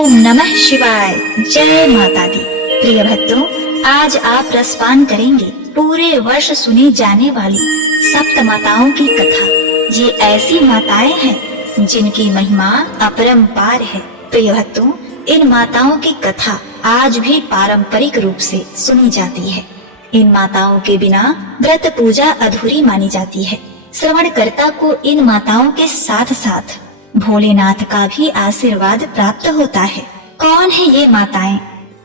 ओम नमः शिवाय। जय माता दी। प्रिय भक्तों, आज आप रसपान करेंगे पूरे वर्ष सुनी जाने वाली सप्त माताओं की कथा। ये ऐसी माताएं हैं जिनकी महिमा अपरंपार है। प्रिय भक्तों, इन माताओं की कथा आज भी पारंपरिक रूप से सुनी जाती है। इन माताओं के बिना व्रत पूजा अधूरी मानी जाती है। श्रवणकर्ता को इन माताओं के साथ साथ भोलेनाथ का भी आशीर्वाद प्राप्त होता है। कौन है ये माताएं,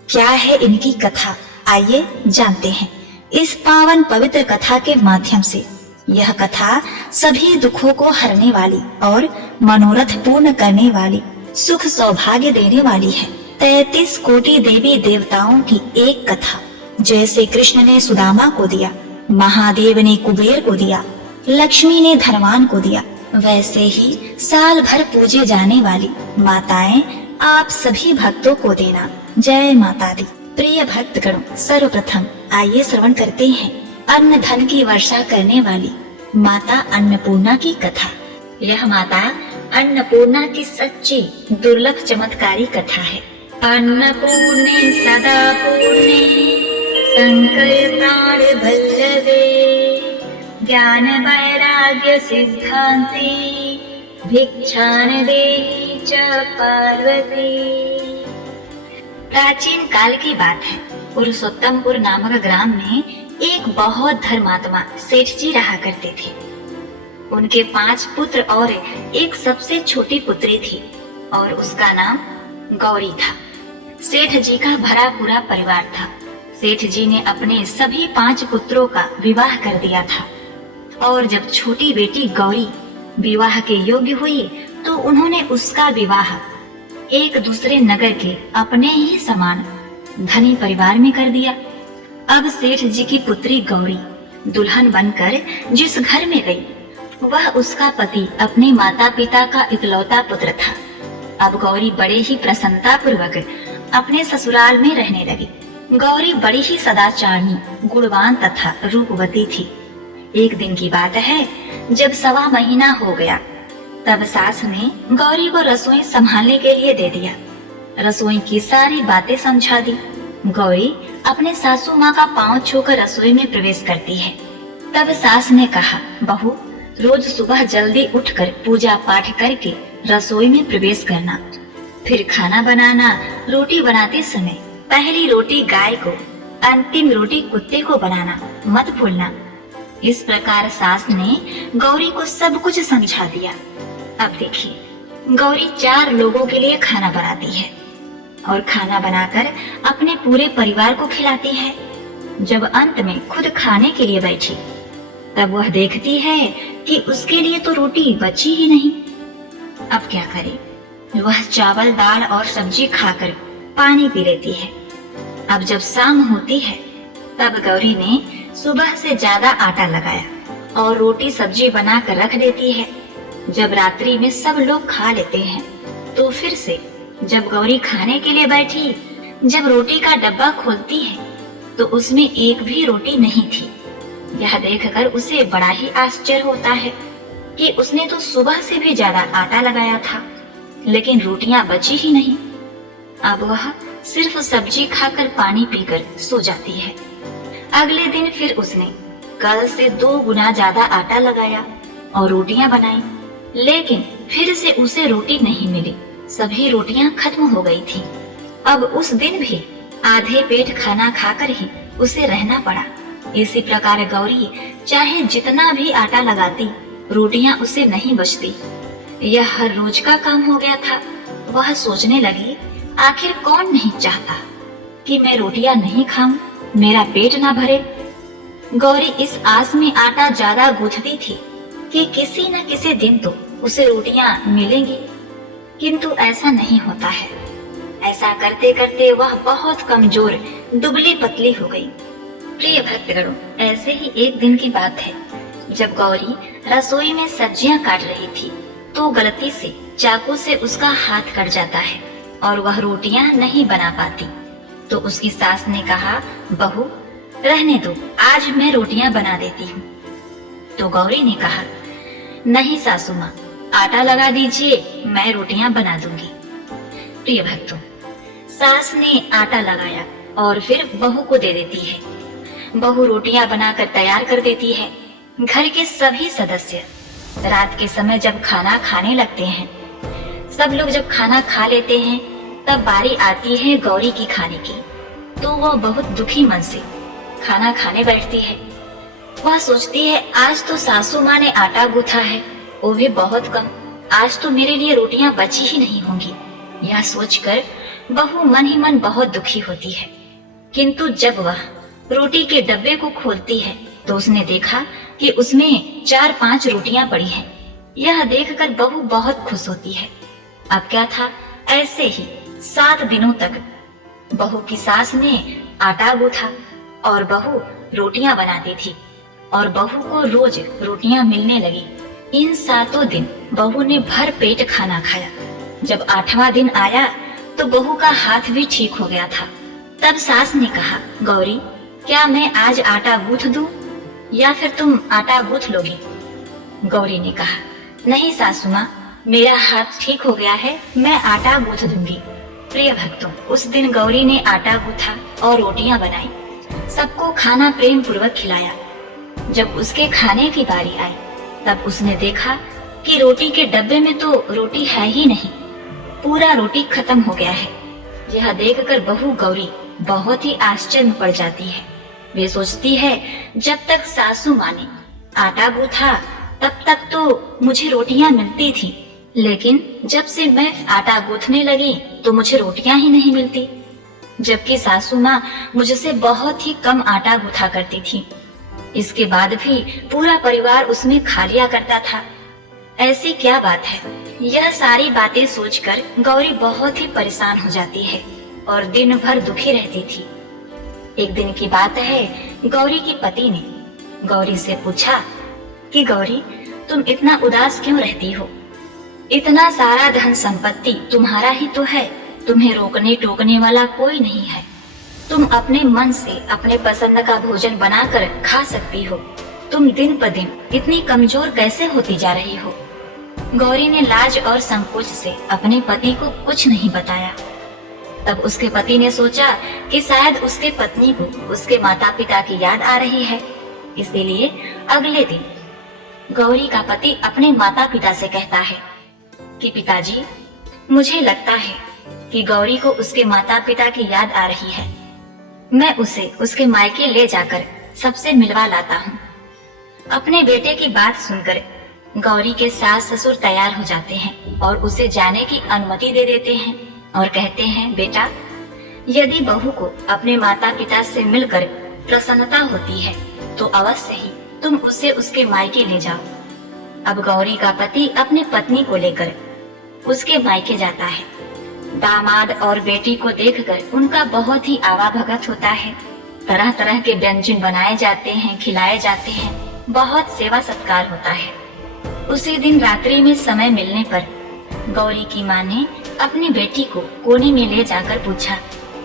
क्या है इनकी कथा, आइए जानते हैं इस पावन पवित्र कथा के माध्यम से। यह कथा सभी दुखों को हरने वाली और मनोरथ पूर्ण करने वाली, सुख सौभाग्य देने वाली है। 33 कोटि देवी देवताओं की एक कथा। जैसे कृष्ण ने सुदामा को दिया, महादेव ने कुबेर को दिया, लक्ष्मी ने धनवान को दिया, वैसे ही साल भर पूजे जाने वाली माताएं आप सभी भक्तों को देना। जय माता दी। प्रिय भक्तगणों, सर्वप्रथम आइए श्रवण करते हैं अन्न धन की वर्षा करने वाली माता अन्नपूर्णा की कथा। यह माता अन्नपूर्णा की सच्ची दुर्लभ चमत्कारी कथा है। अन्नपूर्णे सदा पूर्णे संकर प्राण वल्लभे ज्ञान वैराग्य सिद्धांते भिक्षान देहि च पार्वती। प्राचीन काल की बात है। पुरुषोत्तमपुर नामक ग्राम में एक बहुत धर्मात्मा सेठ जी रहा करते थे। उनके 5 पुत्र और एक सबसे छोटी पुत्री थी और उसका नाम गौरी था। सेठ जी का भरा पूरा परिवार था। सेठ जी ने अपने सभी 5 पुत्रों का विवाह कर दिया था और जब छोटी बेटी गौरी विवाह के योग्य हुई तो उन्होंने उसका विवाह एक दूसरे नगर के अपने ही समान धनी परिवार में कर दिया। अब सेठ जी की पुत्री गौरी दुल्हन बनकर जिस घर में गई, वह उसका पति अपने माता पिता का इकलौता पुत्र था। अब गौरी बड़े ही प्रसन्नता पूर्वक अपने ससुराल में रहने लगी। गौरी बड़ी ही सदाचारणी, गुणवान तथा रूपवती थी। एक दिन की बात है, जब 1.25 महीना हो गया, तब सास ने गौरी को रसोई संभालने के लिए दे दिया। रसोई की सारी बातें समझा दी। गौरी अपने सासू माँ का पांव छूकर रसोई में प्रवेश करती है। तब सास ने कहा, बहू, रोज सुबह जल्दी उठकर पूजा पाठ करके रसोई में प्रवेश करना, फिर खाना बनाना। रोटी बनाते समय पहली रोटी गाय को, अंतिम रोटी कुत्ते को बनाना मत भूलना। इस प्रकार सास ने गौरी को सब कुछ समझा दिया। अब देखिए, गौरी 4 लोगों के लिए खाना बनाती है और खाना बनाकर अपने पूरे परिवार को खिलाती है। जब अंत में खुद खाने के लिए बैठी, तब वह देखती है कि उसके लिए तो रोटी बची ही नहीं। अब क्या करे? वह चावल, दाल और सब्जी खाकर पानी पी लेती है। अब जब शाम होती है, तब गौरी ने सुबह से ज्यादा आटा लगाया और रोटी सब्जी बनाकर रख देती है। जब रात्रि में सब लोग खा लेते हैं, तो फिर से जब गौरी खाने के लिए बैठी, जब रोटी का डब्बा खोलती है, तो उसमें एक भी रोटी नहीं थी। यह देखकर उसे बड़ा ही आश्चर्य होता है कि उसने तो सुबह से भी ज्यादा आटा लगाया था, लेकिन रोटियां बची ही नहीं। अब वह सिर्फ सब्जी खाकर पानी पीकर सो जाती है। अगले दिन फिर उसने कल से 2 गुना ज्यादा आटा लगाया और रोटियां बनाई, लेकिन फिर से उसे रोटी नहीं मिली। सभी रोटियां खत्म हो गई थी। अब उस दिन भी आधे पेट खाना खाकर ही उसे रहना पड़ा। इसी प्रकार गौरी चाहे जितना भी आटा लगाती, रोटियां उसे नहीं बचती। यह हर रोज का काम हो गया था। वह सोचने लगी, आखिर कौन नहीं चाहता कि मैं रोटियां नहीं खाऊं, मेरा पेट ना भरे। गौरी इस आस में आटा ज्यादा गूंथती थी कि किसी न किसी दिन तो उसे रोटियां मिलेंगी, किंतु ऐसा नहीं होता है। ऐसा करते करते वह बहुत कमजोर, दुबली पतली हो गई। प्रिय भक्तगणों, ऐसे ही एक दिन की बात है, जब गौरी रसोई में सब्जियां काट रही थी, तो गलती से चाकू से उसका हाथ कट जाता है और वह रोटियां नहीं बना पाती। तो उसकी सास ने कहा, बहू, रहने दो, आज मैं रोटियां बना देती हूँ। तो गौरी ने कहा, नहीं सासू माँ, आटा लगा दीजिए, मैं रोटियां बना दूंगी। प्रिय भक्तों, सास ने आटा लगाया और फिर बहू को दे देती है। बहू रोटियां बनाकर तैयार कर देती है। घर के सभी सदस्य रात के समय जब खाना खाने लगते हैं, सब लोग जब खाना खा लेते हैं, तब बारी आती है गौरी की खाने की। तो वह बहुत दुखी मन से खाना खाने बैठती है। वह सोचती है, आज तो सासू माँ ने आटा गूथा है, वो भी बहुत कम। आज तो मेरे लिए रोटियां बची ही नहीं होंगी। यह सोचकर बहू मन ही मन बहुत दुखी होती है। किंतु जब वह रोटी के डब्बे को खोलती है तो उसने देखा कि उसमें 4-5 रोटियां पड़ी हैं। यह देखकर बहू बहुत खुश होती है। अब क्या था, ऐसे ही 7 दिनों तक बहू की सास ने आटा गूथा और बहू रोटियां बनाती थी और बहू को रोज रोटियां मिलने लगी। इन 7 दिन बहू ने भर पेट खाना खाया। जब 8वां दिन आया तो बहू का हाथ भी ठीक हो गया था। तब सास ने कहा, गौरी, क्या मैं आज आटा गूंथ दूं या फिर तुम आटा गूंथ लोगी? गौरी ने कहा, नहीं सासू माँ, मेरा हाथ ठीक हो गया है, मैं आटा गूंथ दूंगी। प्रिय भक्तों, उस दिन गौरी ने आटा गूंथा और रोटियां बनाई। सबको खाना प्रेम पूर्वक खिलाया। जब उसके खाने की बारी आई तब उसने देखा कि रोटी के डब्बे में तो रोटी है ही नहीं, पूरा रोटी खत्म हो गया है। यह देखकर बहू गौरी बहुत ही आश्चर्य में पड़ जाती है। वे सोचती है, जब तक सासू माँ ने आटा गूथा तब तक तो मुझे रोटियां मिलती थी, लेकिन जब से मैं आटा गूंथने लगी तो मुझे रोटियां ही नहीं मिलती, जबकि सासू माँ मुझसे बहुत ही कम आटा गूथा करती थी। इसके बाद भी पूरा परिवार उसमें खा लिया करता था। ऐसी क्या बात है? यह सारी बातें सोचकर गौरी बहुत ही परेशान हो जाती है और दिन भर दुखी रहती थी। एक दिन की बात है, गौरी की पति ने गौरी से पूछा कि गौरी, तुम इतना उदास क्यों रहती हो? इतना सारा धन संपत्ति तुम्हारा ही तो है, तुम्हें रोकने टोकने वाला कोई नहीं है। तुम अपने मन से अपने पसंद का भोजन बनाकर खा सकती हो। तुम दिन पर दिन इतनी कमजोर कैसे होती जा रही हो? गौरी ने लाज और संकोच से अपने पति को कुछ नहीं बताया। तब उसके पति ने सोचा कि शायद उसके पत्नी को उसके माता पिता की याद आ रही है, इसीलिए अगले दिन गौरी का पति अपने माता पिता से कहता है कि पिताजी, मुझे लगता है कि गौरी को उसके माता पिता की याद आ रही है। मैं उसे उसके मायके ले जाकर सबसे मिलवा लाता हूँ। अपने बेटे की बात सुनकर गौरी के सास ससुर तैयार हो जाते हैं और उसे जाने की अनुमति दे देते हैं और कहते हैं, बेटा, यदि बहू को अपने माता पिता से मिलकर प्रसन्नता होती है तो अवश्य ही तुम उसे उसके मायके ले जाओ। अब गौरी का पति अपने पत्नी को लेकर उसके मायके जाता है। दामाद और बेटी को देखकर उनका बहुत ही आवाभगत होता है। तरह तरह के व्यंजन बनाए जाते हैं, खिलाए जाते हैं, बहुत सेवा सत्कार होता है। उसी दिन रात्रि में समय मिलने पर गौरी की माँ ने अपनी बेटी को कोने में ले जाकर पूछा,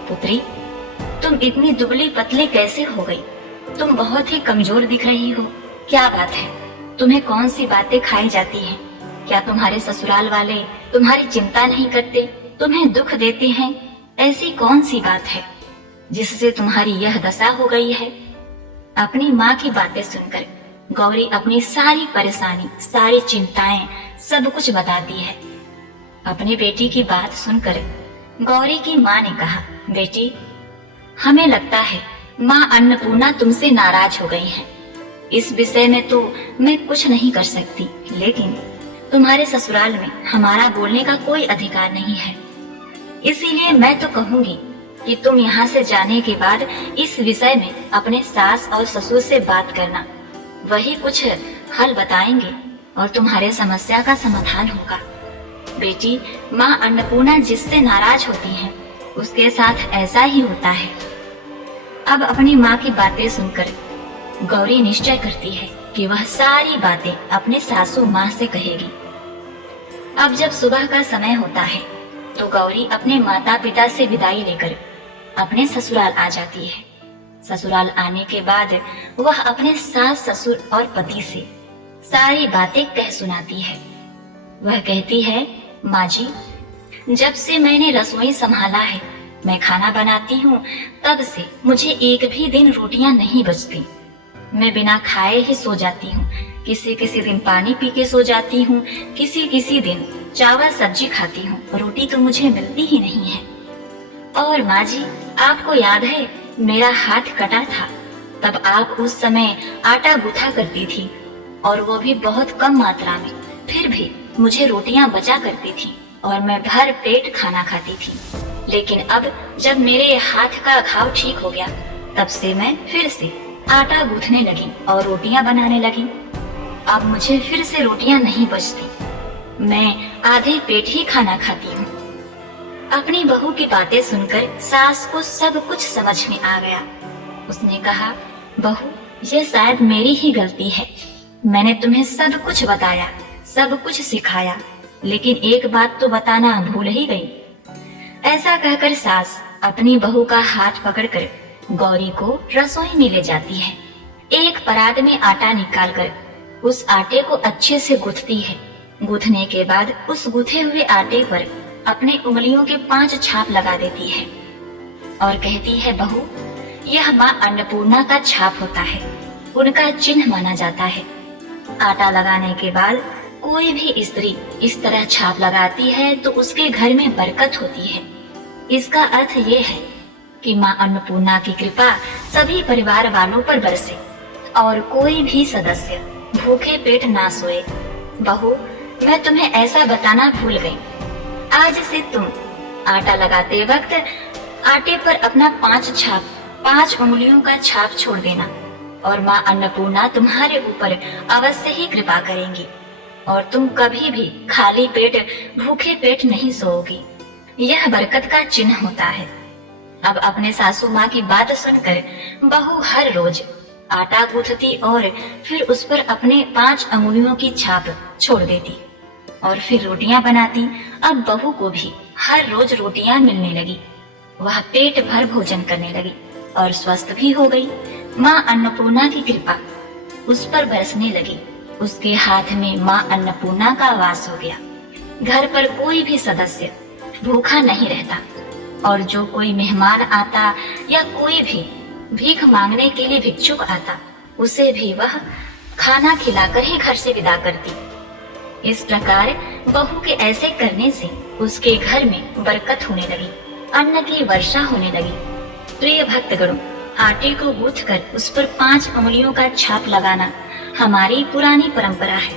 पुत्री, तुम इतनी दुबली पतली कैसे हो गई? तुम बहुत ही कमजोर दिख रही हो। क्या बात है? तुम्हें कौन सी बातें खाई जाती हैं? क्या तुम्हारे ससुराल वाले तुम्हारी चिंता नहीं करते, तुम्हें दुख देते हैं? ऐसी कौन सी बात है जिससे तुम्हारी यह दशा हो गई है? अपनी माँ की बातें सुनकर गौरी अपनी सारी परेशानी, सारी चिंताएं, सब कुछ बताती है। अपनी बेटी की बात सुनकर गौरी की माँ ने कहा, बेटी, हमें लगता है माँ अन्नपूर्णा तुमसे नाराज हो गई है। इस विषय में तो मैं कुछ नहीं कर सकती, लेकिन तुम्हारे ससुराल में हमारा बोलने का कोई अधिकार नहीं है। इसीलिए मैं तो कहूँगी कि तुम यहाँ से जाने के बाद इस विषय में अपने सास और ससुर से बात करना। वही कुछ हल बताएंगे और तुम्हारे समस्या का समाधान होगा। बेटी, माँ अन्नपूर्णा जिससे नाराज होती हैं, उसके साथ ऐसा ही होता है। अब अपनी माँ की बातें सुनकर गौरी निश्चय करती है कि वह सारी बातें अपने सासू माँ से कहेगी। अब जब सुबह का समय होता है तो गौरी अपने माता पिता से विदाई लेकर अपने ससुराल आ जाती है। ससुराल आने के बाद वह अपने सास ससुर और पति से सारी बातें कह सुनाती है। वह कहती है, माँ जी, जब से मैंने रसोई संभाला है, मैं खाना बनाती हूँ, तब से मुझे एक भी दिन रोटियां नहीं बचती। मैं बिना खाए ही सो जाती हूँ। किसी किसी दिन पानी पी के सो जाती हूँ, किसी किसी दिन चावल सब्जी खाती हूँ, रोटी तो मुझे मिलती ही नहीं है। और माँ जी, आपको याद है मेरा हाथ कटा था, तब आप उस समय आटा गूथा करती थी, और वो भी बहुत कम मात्रा में। फिर भी मुझे रोटियां बचा करती थी और मैं भर पेट खाना खाती थी। लेकिन अब जब मेरे हाथ का घाव ठीक हो गया, तब से मैं फिर से आटा गूंथने लगी और रोटियां बनाने लगी। अब मुझे फिर से रोटियां नहीं बचती, मैं आधे पेट ही खाना खाती हूँ। अपनी बहू की बातें सुनकर सास को सब कुछ समझ में आ गया। उसने कहा, बहू, ये शायद मेरी ही गलती है। मैंने तुम्हें सब कुछ बताया, सब कुछ सिखाया, लेकिन एक बात तो बताना भूल ही गई। ऐसा कहकर सास अपनी बहू का हाथ पकड़कर गौरी को रसोई में ले जाती है। एक परात में आटा निकालकर उस आटे को अच्छे से गूंथती है। गूंथने के बाद उस गूंथे हुए आटे पर अपने उंगलियों के 5 छाप लगा देती है और कहती है, बहू, यह माँ अन्नपूर्णा का छाप होता है, उनका चिन्ह माना जाता है। आटा लगाने के बाद कोई भी स्त्री इस तरह छाप लगाती है तो उसके घर में बरकत होती है। इसका अर्थ ये है कि माँ अन्नपूर्णा की कृपा सभी परिवार वालों पर बरसे और कोई भी सदस्य भूखे पेट ना सोए। बहू, मैं तुम्हें ऐसा बताना भूल गई। आज से तुम आटा लगाते वक्त आटे पर अपना 5 उंगलियों का छाप छोड़ देना और माँ अन्नपूर्णा तुम्हारे ऊपर अवश्य ही कृपा करेंगी और तुम कभी भी खाली पेट भूखे पेट नहीं सोओगी। यह बरकत का चिन्ह होता है। अब अपने सासू माँ की बात सुनकर बहू हर रोज आटा गूंथती और फिर उस पर अपने 5 अंगुलियों की छाप छोड़ देती और फिर रोटियां बनाती। अब बहू को भी हर रोज रोटियां मिलने लगी। वह पेट भर भोजन करने लगी और स्वस्थ भी हो गई। माँ अन्नपूर्णा की कृपा उस पर बरसने लगी। उसके हाथ में माँ अन्नपूर्णा का वास हो गया। घर पर कोई भी सदस्य भूखा नहीं रहता और जो कोई मेहमान आता या कोई भी भीख मांगने के लिए भिक्षुक आता, उसे भी वह खाना खिलाकर ही घर से विदा करती। इस प्रकार बहू के ऐसे करने से उसके घर में बरकत होने लगी, अन्न की वर्षा होने लगी। प्रिय भक्तगणों, आटे को गूंथ कर उस पर 5 उंगलियों का छाप लगाना हमारी पुरानी परंपरा है।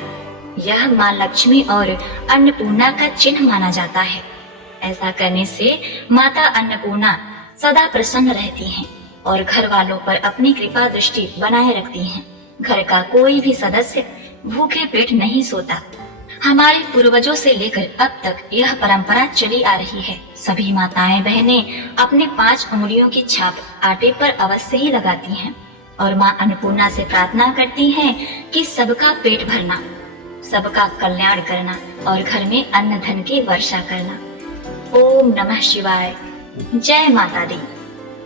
यह माँ लक्ष्मी और अन्नपूर्णा का चिन्ह माना जाता है। ऐसा करने से माता अन्नपूर्णा सदा प्रसन्न रहती हैं और घर वालों पर अपनी कृपा दृष्टि बनाए रखती हैं। घर का कोई भी सदस्य भूखे पेट नहीं सोता। हमारे पूर्वजों से लेकर अब तक यह परंपरा चली आ रही है। सभी माताएं बहनें अपने 5 उंगलियों की छाप आटे पर अवश्य ही लगाती हैं और माँ अन्नपूर्णा से प्रार्थना करती हैं कि सबका पेट भरना, सबका कल्याण करना और घर में अन्न धन की वर्षा करना। ओम नमः शिवाय। जय माता दी।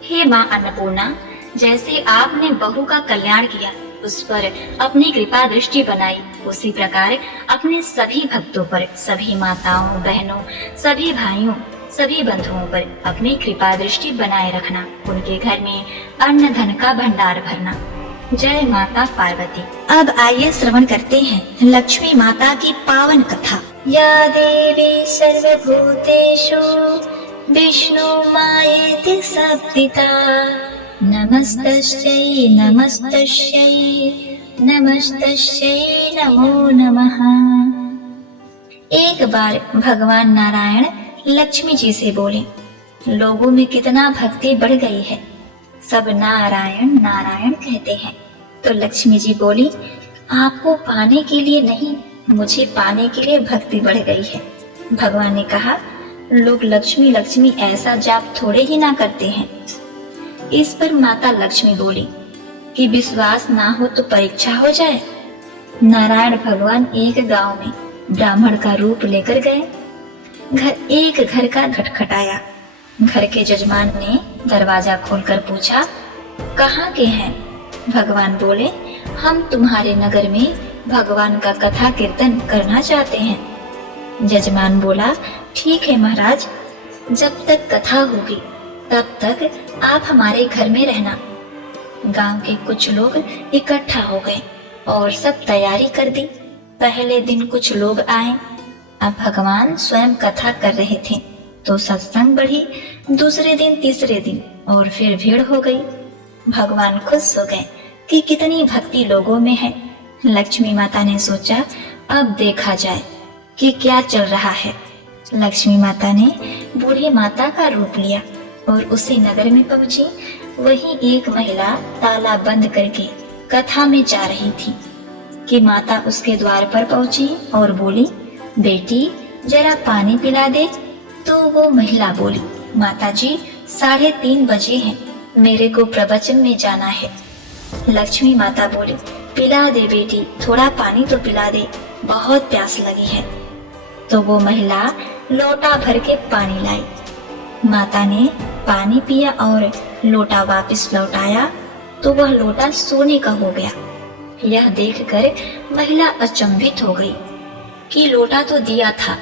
हे माँ अन्नपूर्णा, जैसे आपने बहू का कल्याण किया, उस पर अपनी कृपा दृष्टि बनाई, उसी प्रकार अपने सभी भक्तों पर, सभी माताओं बहनों, सभी भाइयों, सभी बंधुओं पर अपनी कृपा दृष्टि बनाए रखना। उनके घर में अन्न धन का भंडार भरना। जय माता पार्वती। अब आइए श्रवण करते हैं लक्ष्मी माता की पावन कथा। या देवी सर्वभूतेषु विष्णु मायेति संस्थिता, नमस्तस्यै नमस्तस्यै नमस्तस्यै नमो नमः। एक बार भगवान नारायण लक्ष्मी जी से बोले, लोगों में कितना भक्ति बढ़ गई है, सब नारायण नारायण कहते हैं। तो लक्ष्मी जी बोली, आपको पाने के लिए नहीं, मुझे पाने के लिए भक्ति बढ़ गई है। भगवान ने कहा, लोग लक्ष्मी लक्ष्मी ऐसा जाप थोड़े ही ना करते हैं। इस पर माता लक्ष्मी बोली कि विश्वास ना हो तो परीक्षा हो जाए। नारायण भगवान एक गांव में ब्राह्मण का रूप लेकर गए। एक घर का खटखटाया। घर के जजमान ने दरवाजा खोलकर पूछा, कहाँ के हैं? भगवान बोले, हम तुम्हारे नगर में भगवान का कथा कीर्तन करना चाहते हैं। जजमान बोला, ठीक है महाराज, जब तक कथा होगी तब तक आप हमारे घर में रहना। गांव के कुछ लोग इकट्ठा हो गए और सब तैयारी कर दी। पहले दिन कुछ लोग आए। अब भगवान स्वयं कथा कर रहे थे तो सत्संग बढ़ी। दूसरे दिन, तीसरे दिन और फिर भीड़ हो गई। भगवान खुश हो गए कि कितनी भक्ति लोगों में है। लक्ष्मी माता ने सोचा अब देखा जाए कि क्या चल रहा है। लक्ष्मी माता ने बूढ़ी माता का रूप लिया और उसी नगर में पहुंची। वहीं एक महिला ताला बंद करके कथा में जा रही थी कि माता उसके द्वार पर पहुंची और बोली, बेटी जरा पानी पिला दे। तो वो महिला बोली, माता जी 3:30 बजे हैं, मेरे को प्रवचन में जाना है। लक्ष्मी माता बोली, पिला दे बेटी, थोड़ा पानी तो पिला दे, बहुत प्यास लगी है। तो वो महिला लोटा भर के पानी लाई। माता ने पानी पिया और लोटा वापस लौटाया तो वह लोटा सोने का हो गया। यह देखकर महिला अचंभित हो गई कि लोटा तो दिया था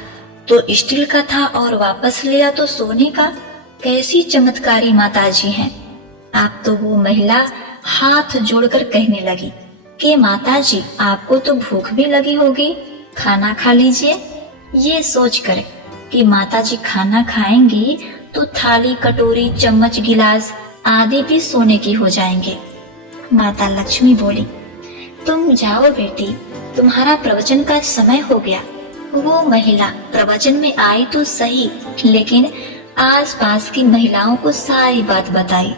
तो स्टील का था और वापस लिया तो सोने का। कैसी चमत्कारी माता जी हैं। आप तो वो महिला हाथ जोड़कर कहने लगी कि माता जी आपको तो भूख भी लगी होगी, खाना खा लीजिए। ये सोचकर कि माता जी खाना खाएंगी तो थाली, कटोरी, चम्मच, गिलास आदि भी सोने की हो जाएंगे। माता लक्ष्मी बोली, तुम जाओ बेटी, तुम्हारा प्रवचन का समय हो गया। वो महिला प्रवचन में आई तो सही, लेकिन आसपास की महिलाओं को सारी बात बताई।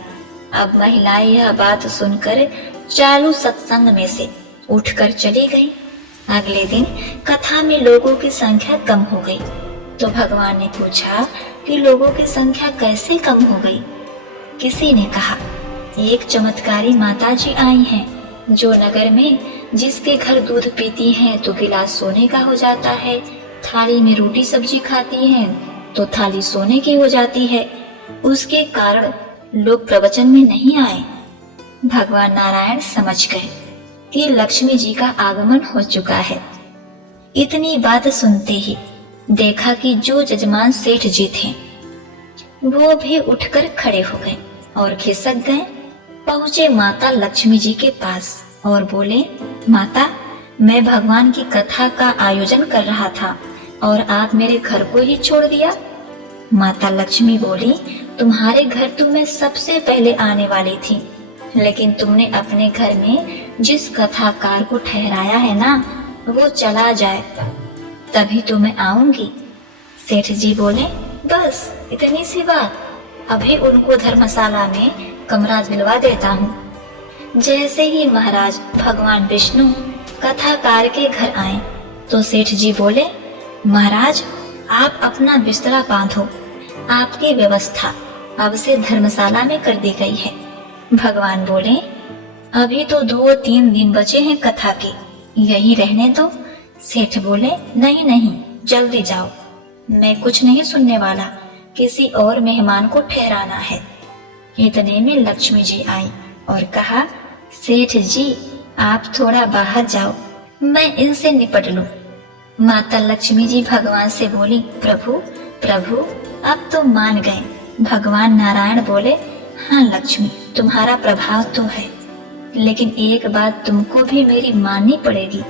अब महिलाएं यह बात सुनकर चालू सत्संग में से उठकर चली गई। अगले दिन कथा में लोगों की संख्या कम हो गई तो भगवान ने पूछा कि लोगों की संख्या कैसे कम हो गई। किसी ने कहा, एक चमत्कारी माता जी आई हैं जो नगर में जिसके घर दूध पीती हैं तो गिलास सोने का हो जाता है, थाली में रोटी सब्जी खाती हैं तो थाली सोने की हो जाती है। उसके कारण लोग प्रवचन में नहीं आए। भगवान नारायण समझ गए कि लक्ष्मी जी का आगमन हो चुका है। इतनी बात सुनते ही देखा कि जो जजमान सेठ जी थे वो भी उठकर खड़े हो गए और खिसक गए। पहुंचे माता लक्ष्मी जी के पास और बोले, माता मैं भगवान की कथा का आयोजन कर रहा था और आप मेरे घर को ही छोड़ दिया। माता लक्ष्मी बोली, तुम्हारे घर तो मैं सबसे पहले आने वाली थी, लेकिन तुमने अपने घर में जिस कथाकार को ठहराया है ना, वो चला जाए तभी तो मैं आऊंगी। सेठ जी बोले, बस इतनी सी बात, अभी उनको धर्मशाला में कमरा दिलवा देता हूँ। जैसे ही महाराज भगवान विष्णु कथाकार के घर आए तो सेठ जी बोले, महाराज आप अपना बिस्तरा बांधो, आपकी व्यवस्था अब से धर्मशाला में कर दी गई है। भगवान बोले, अभी तो 2-3 दिन बचे हैं कथा के, यही रहने दो। सेठ बोले, नहीं नहीं, जल्दी जाओ, मैं कुछ नहीं सुनने वाला, किसी और मेहमान को ठहराना है। इतने में लक्ष्मी जी आई और कहा, सेठ जी आप थोड़ा बाहर जाओ, मैं इनसे निपट लूं। माता लक्ष्मी जी भगवान से बोली, प्रभु प्रभु अब तो मान गए। भगवान नारायण बोले, हाँ लक्ष्मी, तुम्हारा प्रभाव तो है, लेकिन एक बात तुमको भी मेरी माननी पड़ेगी।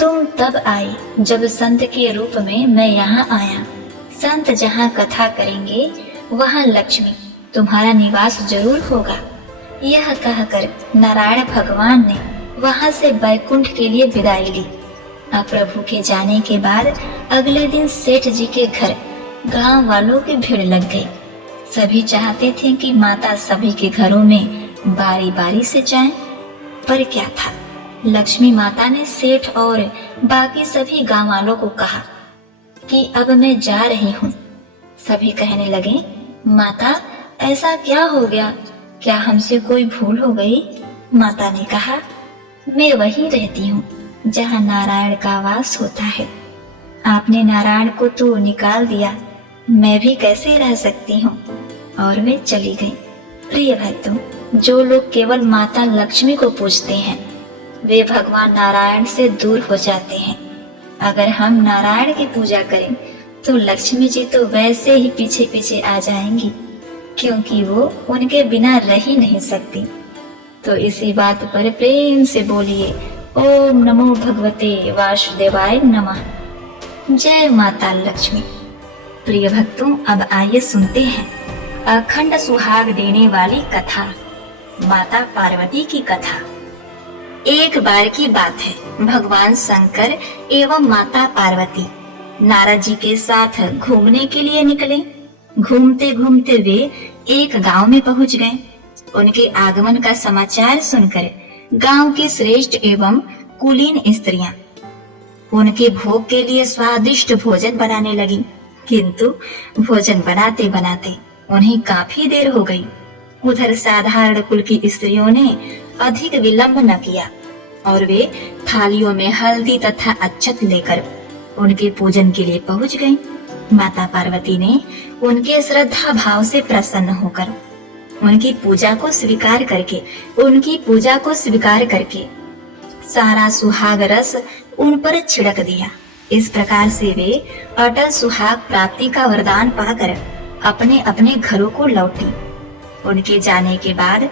तुम तब आई जब संत के रूप में मैं यहाँ आया। संत जहाँ कथा करेंगे वहाँ लक्ष्मी तुम्हारा निवास जरूर होगा। यह कहकर नारायण भगवान ने वहाँ से बैकुंठ के लिए विदाई ली। अब प्रभु के जाने के बाद अगले दिन सेठ जी के घर गांव वालों की भीड़ लग गई। सभी चाहते थे कि माता सभी के घरों में बारी बारी से जाएं, पर क्या था, लक्ष्मी माता ने सेठ और बाकी सभी गांव वालों को कहा कि अब मैं जा रही हूँ। सभी कहने लगे, माता ऐसा क्या हो गया, क्या हमसे कोई भूल हो गई? माता ने कहा, मैं वहीं रहती हूँ जहाँ नारायण का वास होता है। आपने नारायण को तो निकाल दिया, मैं भी कैसे रह सकती हूँ। और वे चली गई। प्रिय भक्तों, जो लोग केवल माता लक्ष्मी को पूजते हैं वे भगवान नारायण से दूर हो जाते हैं। अगर हम नारायण की पूजा करें तो लक्ष्मी जी तो वैसे ही पीछे पीछे आ जाएंगी, क्योंकि वो उनके बिना रह ही नहीं सकती। तो इसी बात पर प्रेम से बोलिए, ओम नमो भगवते वासुदेवाय नमः। जय माता लक्ष्मी। प्रिय भक्तों, अब आइए सुनते हैं अखंड सुहाग देने वाली कथा, माता पार्वती की कथा। एक बार की बात है, भगवान शंकर एवं माता पार्वती नारद जी के साथ घूमने के लिए निकले। घूमते घूमते वे एक गांव में पहुंच गए। उनके आगमन का समाचार सुनकर गांव की श्रेष्ठ एवं कुलीन स्त्रियां उनके भोग के लिए स्वादिष्ट भोजन बनाने लगी, किंतु भोजन बनाते बनाते उन्हें काफी देर हो गई। उधर साधारण कुल की स्त्रियों ने अधिक विलंब न किया और वे थालियों में हल्दी तथा अक्षत लेकर उनके पूजन के लिए पहुंच गईं। माता पार्वती ने उनके श्रद्धा भाव से प्रसन्न होकर उनकी पूजा को स्वीकार करके सारा सुहाग रस उन पर छिड़क दिया। इस प्रकार से वे अटल सुहाग प्राप्ति का वरदान पाकर अपने अपने घरों को लौटी। उनके जाने के बाद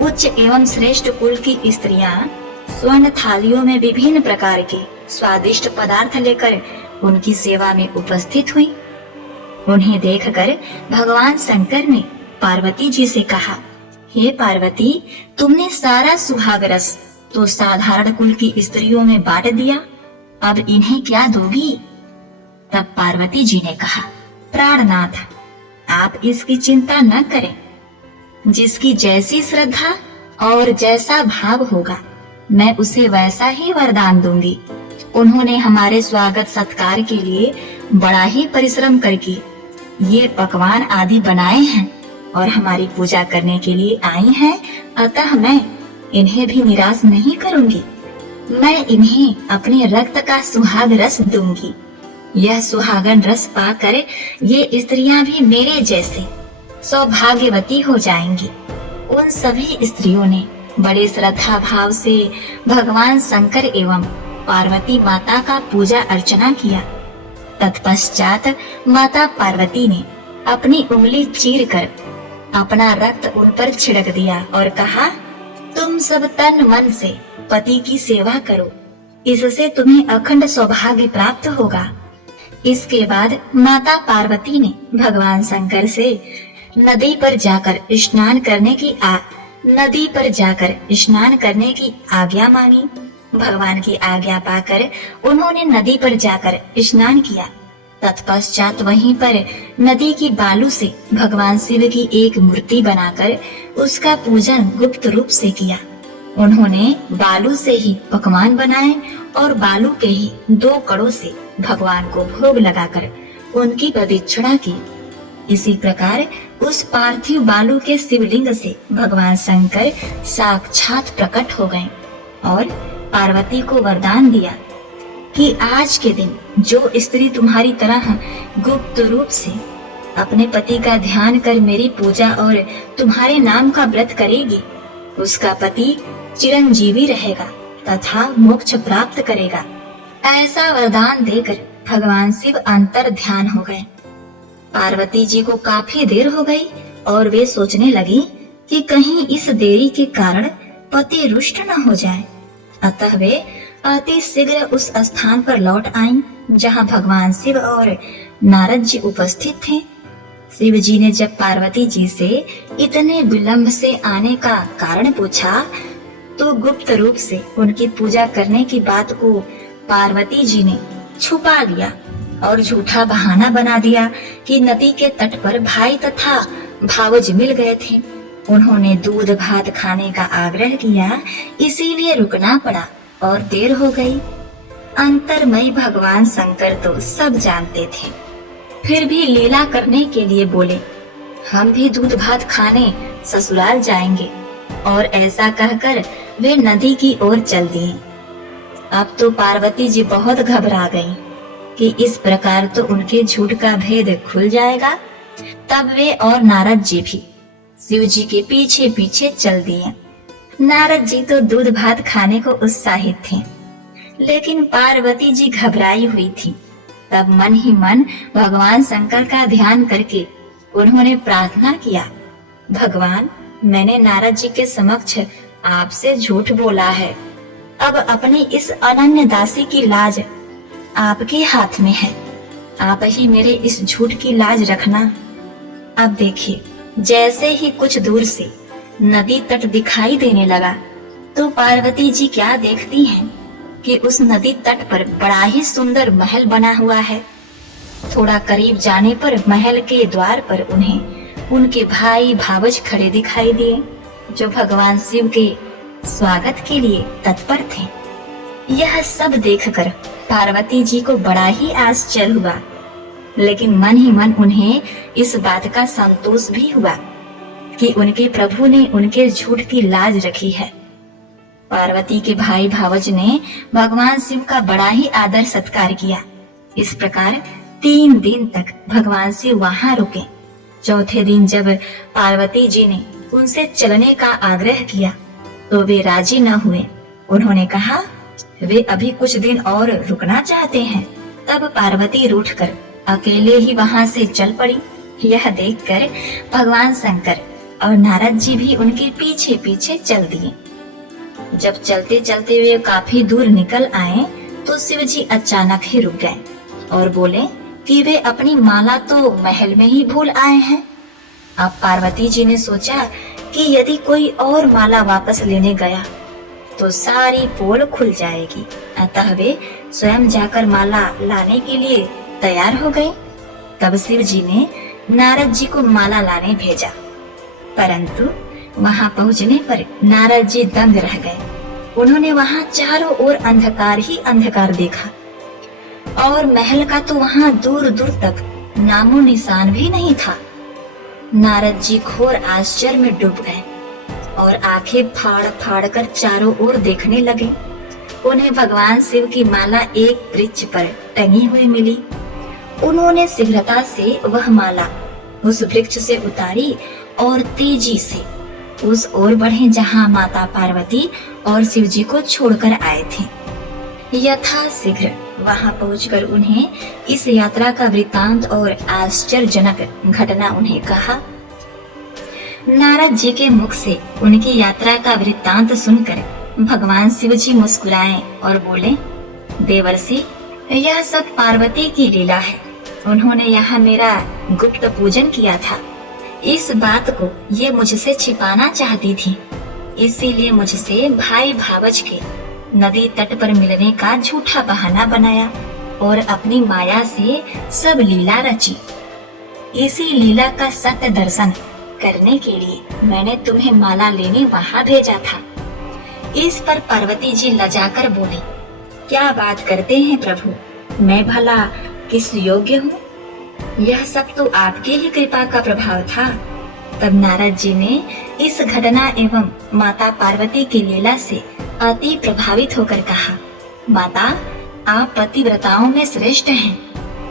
उच्च एवं श्रेष्ठ कुल की स्त्रियां स्वर्ण थालियों में विभिन्न प्रकार के स्वादिष्ट पदार्थ लेकर उनकी सेवा में उपस्थित हुई। उन्हें देखकर भगवान शंकर ने पार्वती जी से कहा, हे पार्वती, तुमने सारा सुहाग रस तो साधारण कुल की स्त्रियों में बांट दिया, अब इन्हें क्या दोगी? तब पार्वती जी ने कहा, प्राणनाथ, आप इसकी चिंता न करें। जिसकी जैसी श्रद्धा और जैसा भाव होगा, मैं उसे वैसा ही वरदान दूंगी। उन्होंने हमारे स्वागत सत्कार के लिए बड़ा ही परिश्रम करके ये पकवान आदि बनाए हैं और हमारी पूजा करने के लिए आई हैं, अतः मैं इन्हें भी निराश नहीं करूंगी। मैं इन्हें अपने रक्त का सुहाग रस दूंगी। यह सुहागन रस पाकर ये स्त्रियां भी मेरे जैसे सौभाग्यवती हो जाएंगी। उन सभी स्त्रियों ने बड़े श्रद्धा भाव से भगवान शंकर एवं पार्वती माता का पूजा अर्चना किया। तत्पश्चात माता पार्वती ने अपनी उंगली चीरकर अपना रक्त उन पर छिड़क दिया और कहा, तुम सब तन मन से पति की सेवा करो, इससे तुम्हें अखंड सौभाग्य प्राप्त होगा। इसके बाद माता पार्वती ने भगवान शंकर से नदी पर जाकर स्नान करने की आज्ञा मांगी। भगवान की आज्ञा पाकर उन्होंने नदी पर जाकर स्नान किया। तत्पश्चात वहीं पर नदी की बालू से भगवान शिव की एक मूर्ति बनाकर उसका पूजन गुप्त रूप से किया। उन्होंने बालू से ही पकवान बनाए और बालू के ही 2 कड़ों से भगवान को भोग लगाकर उनकी प्रदक्षिणा की। इसी प्रकार उस पार्थिव बालू के शिवलिंग से भगवान शंकर साक्षात प्रकट हो गए और पार्वती को वरदान दिया कि आज के दिन जो स्त्री तुम्हारी तरह गुप्त रूप से अपने पति का ध्यान कर मेरी पूजा और तुम्हारे नाम का व्रत करेगी, उसका पति चिरंजीवी रहेगा तथा मोक्ष प्राप्त करेगा। ऐसा वरदान देकर भगवान शिव अंतर ध्यान हो गए। पार्वती जी को काफी देर हो गई और वे सोचने लगी कि कहीं इस देरी के कारण पति रुष्ट न हो जाए। अतः वे अति शीघ्र उस स्थान पर लौट आईं जहां भगवान शिव और नारद जी उपस्थित थे। शिव जी ने जब पार्वती जी से इतने विलंब से आने का कारण पूछा, तो गुप्त रूप से उनकी पूजा करने की बात को पार्वती जी ने छुपा लिया और झूठा बहाना बना दिया कि नदी के तट पर भाई तथा भावज मिल गए थे। उन्होंने दूध भात खाने का आग्रह किया, इसीलिए रुकना पड़ा और देर हो गई। अंतर्मयी भगवान शंकर तो सब जानते थे, फिर भी लीला करने के लिए बोले, हम भी दूध भात खाने ससुराल जाएंगे। और ऐसा कहकर वे नदी की ओर चल दिए। अब तो पार्वती जी बहुत घबरा गईं कि इस प्रकार तो उनके झूठ का भेद खुल जाएगा। तब वे और नारद जी भी शिव जी के पीछे पीछे चल दिए। नारद जी तो दूध भात खाने को उत्साहित थे, लेकिन पार्वती जी घबराई हुई थी। तब मन ही मन भगवान शंकर का ध्यान करके उन्होंने प्रार्थना किया, भगवान, मैंने नारद जी के समक्ष आपसे झूठ बोला है। अब अपनी इस अनन्य दासी की लाज आपके हाथ में है। आप ही मेरे इस झूठ की लाज रखना। अब देखिए, जैसे ही कुछ दूर से नदी तट दिखाई देने लगा तो पार्वती जी क्या देखती हैं कि उस नदी तट पर बड़ा ही सुंदर महल बना हुआ है। थोड़ा करीब जाने पर महल के द्वार पर उन्हें उनके भाई भावज खड़े दिखाई दिए, जो भगवान शिव के स्वागत के लिए तत्पर थे। यह सब देखकर पार्वती जी को बड़ा ही आश्चर्य हुआ, लेकिन मन ही मन उन्हें इस बात का संतोष भी हुआ कि उनके प्रभु ने उनके झूठ की लाज रखी है। पार्वती के भाई भावज ने भगवान शिव का बड़ा ही आदर सत्कार किया। इस प्रकार 3 दिन तक भगवान शिव वहां रुके। चौथे दिन जब पार्वती जी ने उनसे चलने का आग्रह किया तो वे राजी न हुए। उन्होंने कहा वे अभी कुछ दिन और रुकना चाहते हैं। तब पार्वती रूठकर अकेले ही वहां से चल पड़ी। यह देखकर भगवान शंकर और नारद जी भी उनके पीछे पीछे चल दिए। जब चलते चलते वे काफी दूर निकल आए तो शिव जी अचानक ही रुक गए और बोले कि वे अपनी माला तो महल में ही भूल आए हैं। अब पार्वती जी ने सोचा कि यदि कोई और माला वापस लेने गया तो सारी पोल खुल जाएगी। अतः वे स्वयं जाकर माला लाने के लिए तैयार हो गए। तब शिव जी ने नारद जी को माला लाने भेजा, परंतु वहां पहुंचने पर नारद जी दंग रह गए। उन्होंने वहां चारों ओर अंधकार ही अंधकार देखा और महल का तो वहां दूर दूर तक नामो निशान भी नहीं था। नारद जी घोर आश्चर्य में डूब गए और आंखें फाड़ फाड़ कर चारों ओर देखने लगे। उन्हें भगवान शिव की माला एक वृक्ष पर टंगी हुई मिली। उन्होंने शीघ्रता से वह माला उस वृक्ष से उतारी और तेजी से उस ओर बढ़े जहां माता पार्वती और शिव जी को छोड़कर आए थे। यथा शीघ्र वहां पहुंचकर उन्हें इस यात्रा का वृतांत और आश्चर्यजनक घटना उन्हें कहा। नारद जी के मुख से उनकी यात्रा का वृतांत सुनकर भगवान शिव जी मुस्कुराए और बोले, देवर्षि, यह सब पार्वती की लीला है। उन्होंने यहाँ मेरा गुप्त पूजन किया था। इस बात को ये मुझसे छिपाना चाहती थी, इसीलिए मुझसे भाई भावज के नदी तट पर मिलने का झूठा बहाना बनाया और अपनी माया से सब लीला रची। इसी लीला का सत्य दर्शन करने के लिए मैंने तुम्हें माला लेने वहां भेजा था। इस पर पार्वती जी लजाकर बोली, क्या बात करते हैं प्रभु, मैं भला किस योग्य हूँ? यह सब तो आपके ही कृपा का प्रभाव था। तब नारद जी ने इस घटना एवं माता पार्वती की लीला से अति प्रभावित होकर कहा, माता, आप पतिव्रताओं में श्रेष्ठ हैं।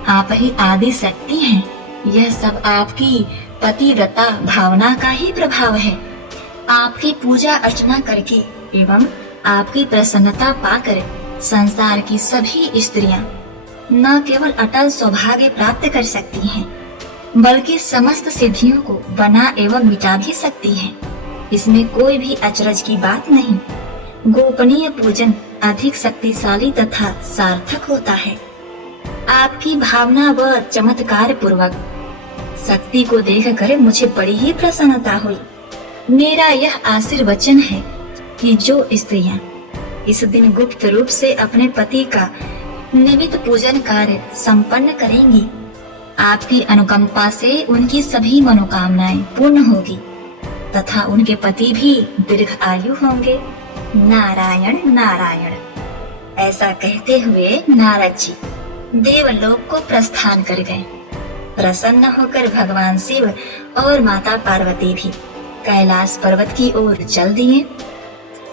आप ही आदि शक्ति हैं। यह सब आपकी पतिव्रता भावना का ही प्रभाव है। आपकी पूजा अर्चना करके एवं आपकी प्रसन्नता पाकर संसार की सभी स्त्रियां न केवल अटल सौभाग्य प्राप्त कर सकती हैं, बल्कि समस्त सिद्धियों को बना एवं मिटा भी सकती हैं। इसमें कोई भी अचरज की बात नहीं। गोपनीय पूजन अधिक शक्तिशाली तथा सार्थक होता है। आपकी भावना व चमत्कार पूर्वक शक्ति को देखकर मुझे बड़ी ही प्रसन्नता हुई। मेरा यह आशीर्वचन है कि जो स्त्रियां इस दिन गुप्त रूप से अपने पति का निमित्त पूजन कार्य संपन्न करेंगी, आपकी अनुकंपा से उनकी सभी मनोकामनाएं पूर्ण होगी तथा उनके पति भी दीर्घ आयु होंगे। नारायण नारायण। ऐसा कहते हुए नारद जी देवलोक को प्रस्थान कर गए। प्रसन्न होकर भगवान शिव और माता पार्वती भी कैलाश पर्वत की ओर चल दिए।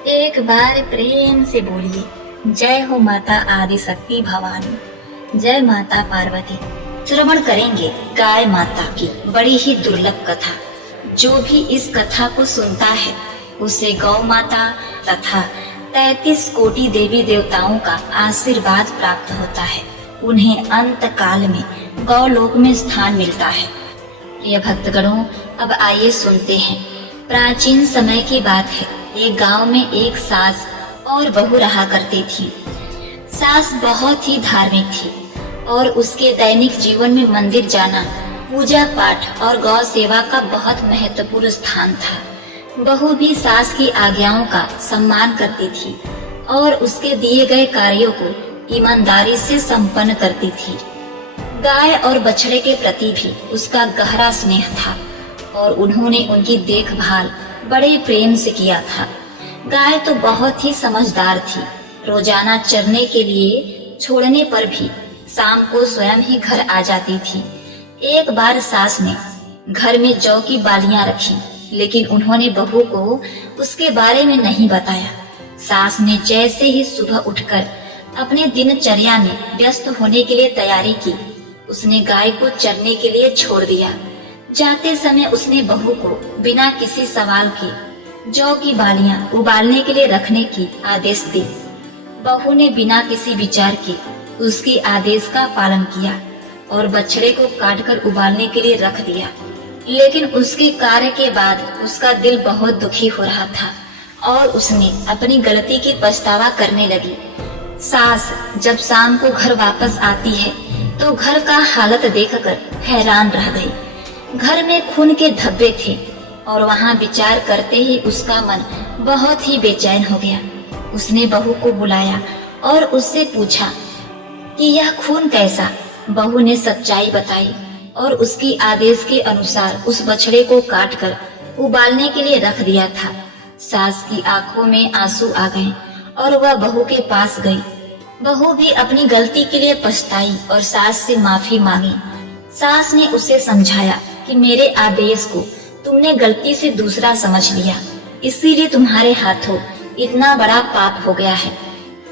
एक बार प्रेम से बोलिए, जय हो माता आदि शक्ति भवानी, जय माता पार्वती। श्रवण करेंगे गाय माता की बड़ी ही दुर्लभ कथा। जो भी इस कथा को सुनता है उसे गौ माता तथा 33 कोटि देवी देवताओं का आशीर्वाद प्राप्त होता है। उन्हें अंत काल में गौलोक में स्थान मिलता है। प्रिय भक्तगणों, अब आइए सुनते हैं। प्राचीन समय की बात है। एक गांव में एक सास और बहू रहा करती थी। सास बहुत ही धार्मिक थी और उसके दैनिक जीवन में मंदिर जाना, पूजा पाठ और गौ सेवा का बहुत महत्वपूर्ण स्थान था। बहू भी सास की आज्ञाओं का सम्मान करती थी और उसके दिए गए कार्यों को ईमानदारी से संपन्न करती थी। गाय और बछड़े के प्रति भी उसका गहरा स्नेह था और उन्होंने उनकी देखभाल बड़े प्रेम से किया था। गाय तो बहुत ही समझदार थी। रोजाना चरने के लिए छोड़ने पर भी शाम को स्वयं ही घर आ जाती थी। एक बार सास ने घर में जौ की बालियां रखी, लेकिन उन्होंने बहू को उसके बारे में नहीं बताया। सास ने जैसे ही सुबह उठकर अपने दिनचर्या में व्यस्त होने के लिए तैयारी की, उसने गाय को चरने के लिए छोड़ दिया। जाते समय उसने बहू को बिना किसी सवाल के जौ की बालियां उबालने के लिए रखने की आदेश दी। बहू ने बिना किसी विचार के उसकी आदेश का पालन किया और बछड़े को काटकर उबालने के लिए रख दिया। लेकिन उसके कार्य के बाद उसका दिल बहुत दुखी हो रहा था और उसने अपनी गलती की पछतावा करने लगी। सास जब शाम को घर वापस आती है तो घर का हालत देखकर हैरान रह गई। घर में खून के धब्बे थे और वहाँ विचार करते ही उसका मन बहुत ही बेचैन हो गया। उसने बहू को बुलाया और उससे पूछा कि यह खून कैसा। बहू ने सच्चाई बताई और उसकी आदेश के अनुसार उस बछड़े को काटकर उबालने के लिए रख दिया था। सास की आंखों में आंसू आ गए और वह बहू के पास गई। बहू भी अपनी गलती के लिए पछताई और सास से माफी मांगी। सास ने उसे समझाया कि मेरे आदेश को तुमने गलती से दूसरा समझ लिया, इसीलिए तुम्हारे हाथों इतना बड़ा पाप हो गया है।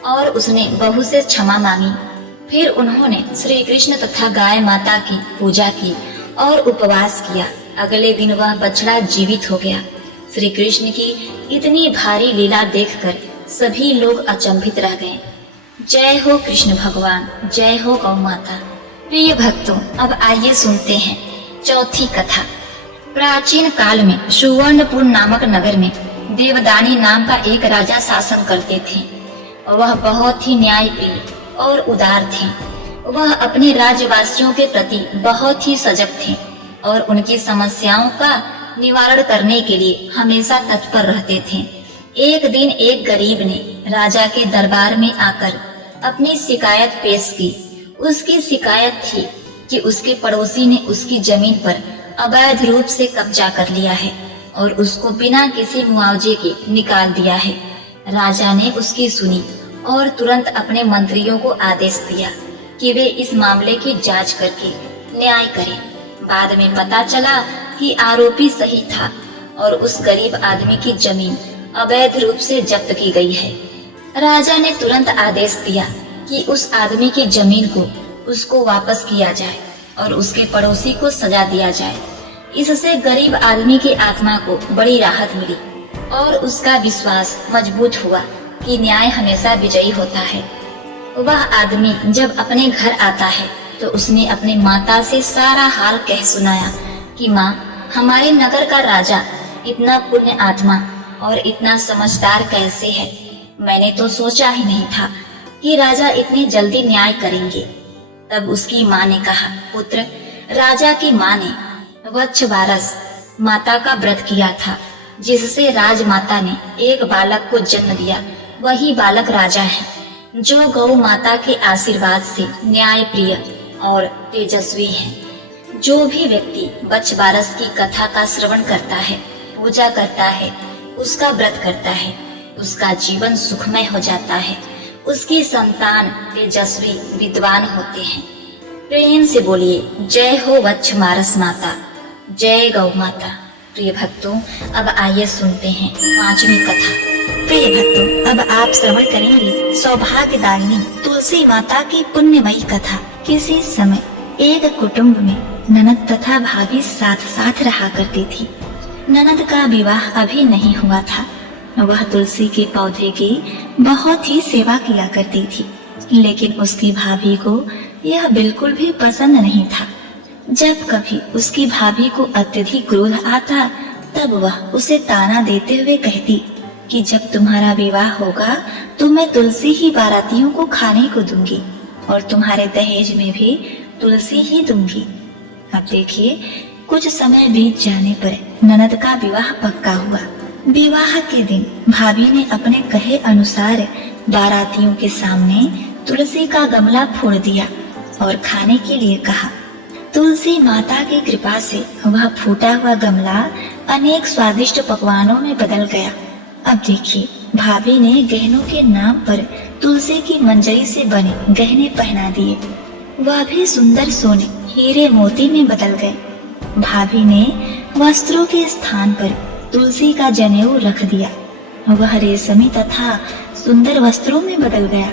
और उसने बहू से क्षमा मांगी। फिर उन्होंने श्री कृष्ण तथा गाय माता की पूजा की और उपवास किया। अगले दिन वह बछड़ा जीवित हो गया। श्री कृष्ण की इतनी भारी लीला देखकर सभी लोग अचंभित रह गए। जय हो कृष्ण भगवान, जय हो गौ माता। प्रिय भक्तों, अब आइए सुनते हैं चौथी कथा। प्राचीन काल में सुवर्णपुर नामक नगर में देवदानी नाम का एक राजा शासन करते थे। वह बहुत ही न्यायप्रिय और उदार थे। वह अपने राज्यवासियों के प्रति बहुत ही सजग थे और उनकी समस्याओं का निवारण करने के लिए हमेशा तत्पर रहते थे। एक दिन एक गरीब ने राजा के दरबार में आकर अपनी शिकायत पेश की। उसकी शिकायत थी कि उसके पड़ोसी ने उसकी जमीन पर अवैध रूप से कब्जा कर लिया है और उसको बिना किसी मुआवजे के निकाल दिया है। राजा ने उसकी सुनी और तुरंत अपने मंत्रियों को आदेश दिया कि वे इस मामले की जांच करके न्याय करें। बाद में पता चला कि आरोपी सही था और उस गरीब आदमी की जमीन अवैध रूप से जब्त की गई है। राजा ने तुरंत आदेश दिया कि उस आदमी की जमीन को उसको वापस किया जाए और उसके पड़ोसी को सजा दिया जाए। इससे गरीब आदमी की आत्मा को बड़ी राहत मिली और उसका विश्वास मजबूत हुआ कि न्याय हमेशा विजयी होता है। वह आदमी जब अपने घर आता है तो उसने अपनी माता से सारा हाल कह सुनाया कि माँ, हमारे नगर का राजा इतना पुण्य आत्मा और इतना समझदार कैसे है। मैंने तो सोचा ही नहीं था कि राजा इतनी जल्दी न्याय करेंगे। तब उसकी माँ ने कहा, पुत्र, राजा की माँ ने वत्स बारस माता का व्रत किया था, जिससे राजमाता ने एक बालक को जन्म दिया। वही बालक राजा है, जो गौ माता के आशीर्वाद से न्यायप्रिय और तेजस्वी है। जो भी व्यक्ति वत्स बारस की कथा का श्रवण करता है, पूजा करता है, उसका व्रत करता है, उसका जीवन सुखमय हो जाता है। उसकी संतान तेजस्वी विद्वान होते हैं। प्रेम से बोलिए, जय हो वत्स बारस माता, जय गौ माता। प्रिय भक्तों, अब आइए सुनते हैं पांचवी कथा। प्रिय भक्तों, अब आप श्रवण करेंगे सौभाग्यदायिनी तुलसी माता की पुण्यमयी कथा। किसी समय एक कुटुंब में ननद तथा भाभी साथ साथ रहा करती थी। ननद का विवाह अभी नहीं हुआ था। वह तुलसी के पौधे की बहुत ही सेवा किया करती थी, लेकिन उसकी भाभी को यह बिल्कुल भी पसंद नहीं था। जब कभी उसकी भाभी को अत्यधिक क्रोध आता तब वह उसे ताना देते हुए कहती कि जब तुम्हारा विवाह होगा तो मैं तुलसी ही बारातियों को खाने को दूंगी और तुम्हारे दहेज में भी तुलसी ही दूंगी। अब देखिए, कुछ समय बीत जाने पर ननद का विवाह पक्का हुआ। विवाह के दिन भाभी ने अपने कहे अनुसार बारातियों के सामने तुलसी का गमला फोड़ दिया और खाने के लिए कहा। तुलसी माता की कृपा से वह फूटा हुआ गमला अनेक स्वादिष्ट पकवानों में बदल गया। अब देखिए, भाभी ने गहनों के नाम पर तुलसी की मंजरी से बने गहने पहना दिए, वह भी सुंदर सोने हीरे मोती में बदल गए। भाभी ने वस्त्रों के स्थान पर तुलसी का जनेऊ रख दिया, वह रेशमी तथा सुंदर वस्त्रों में बदल गया।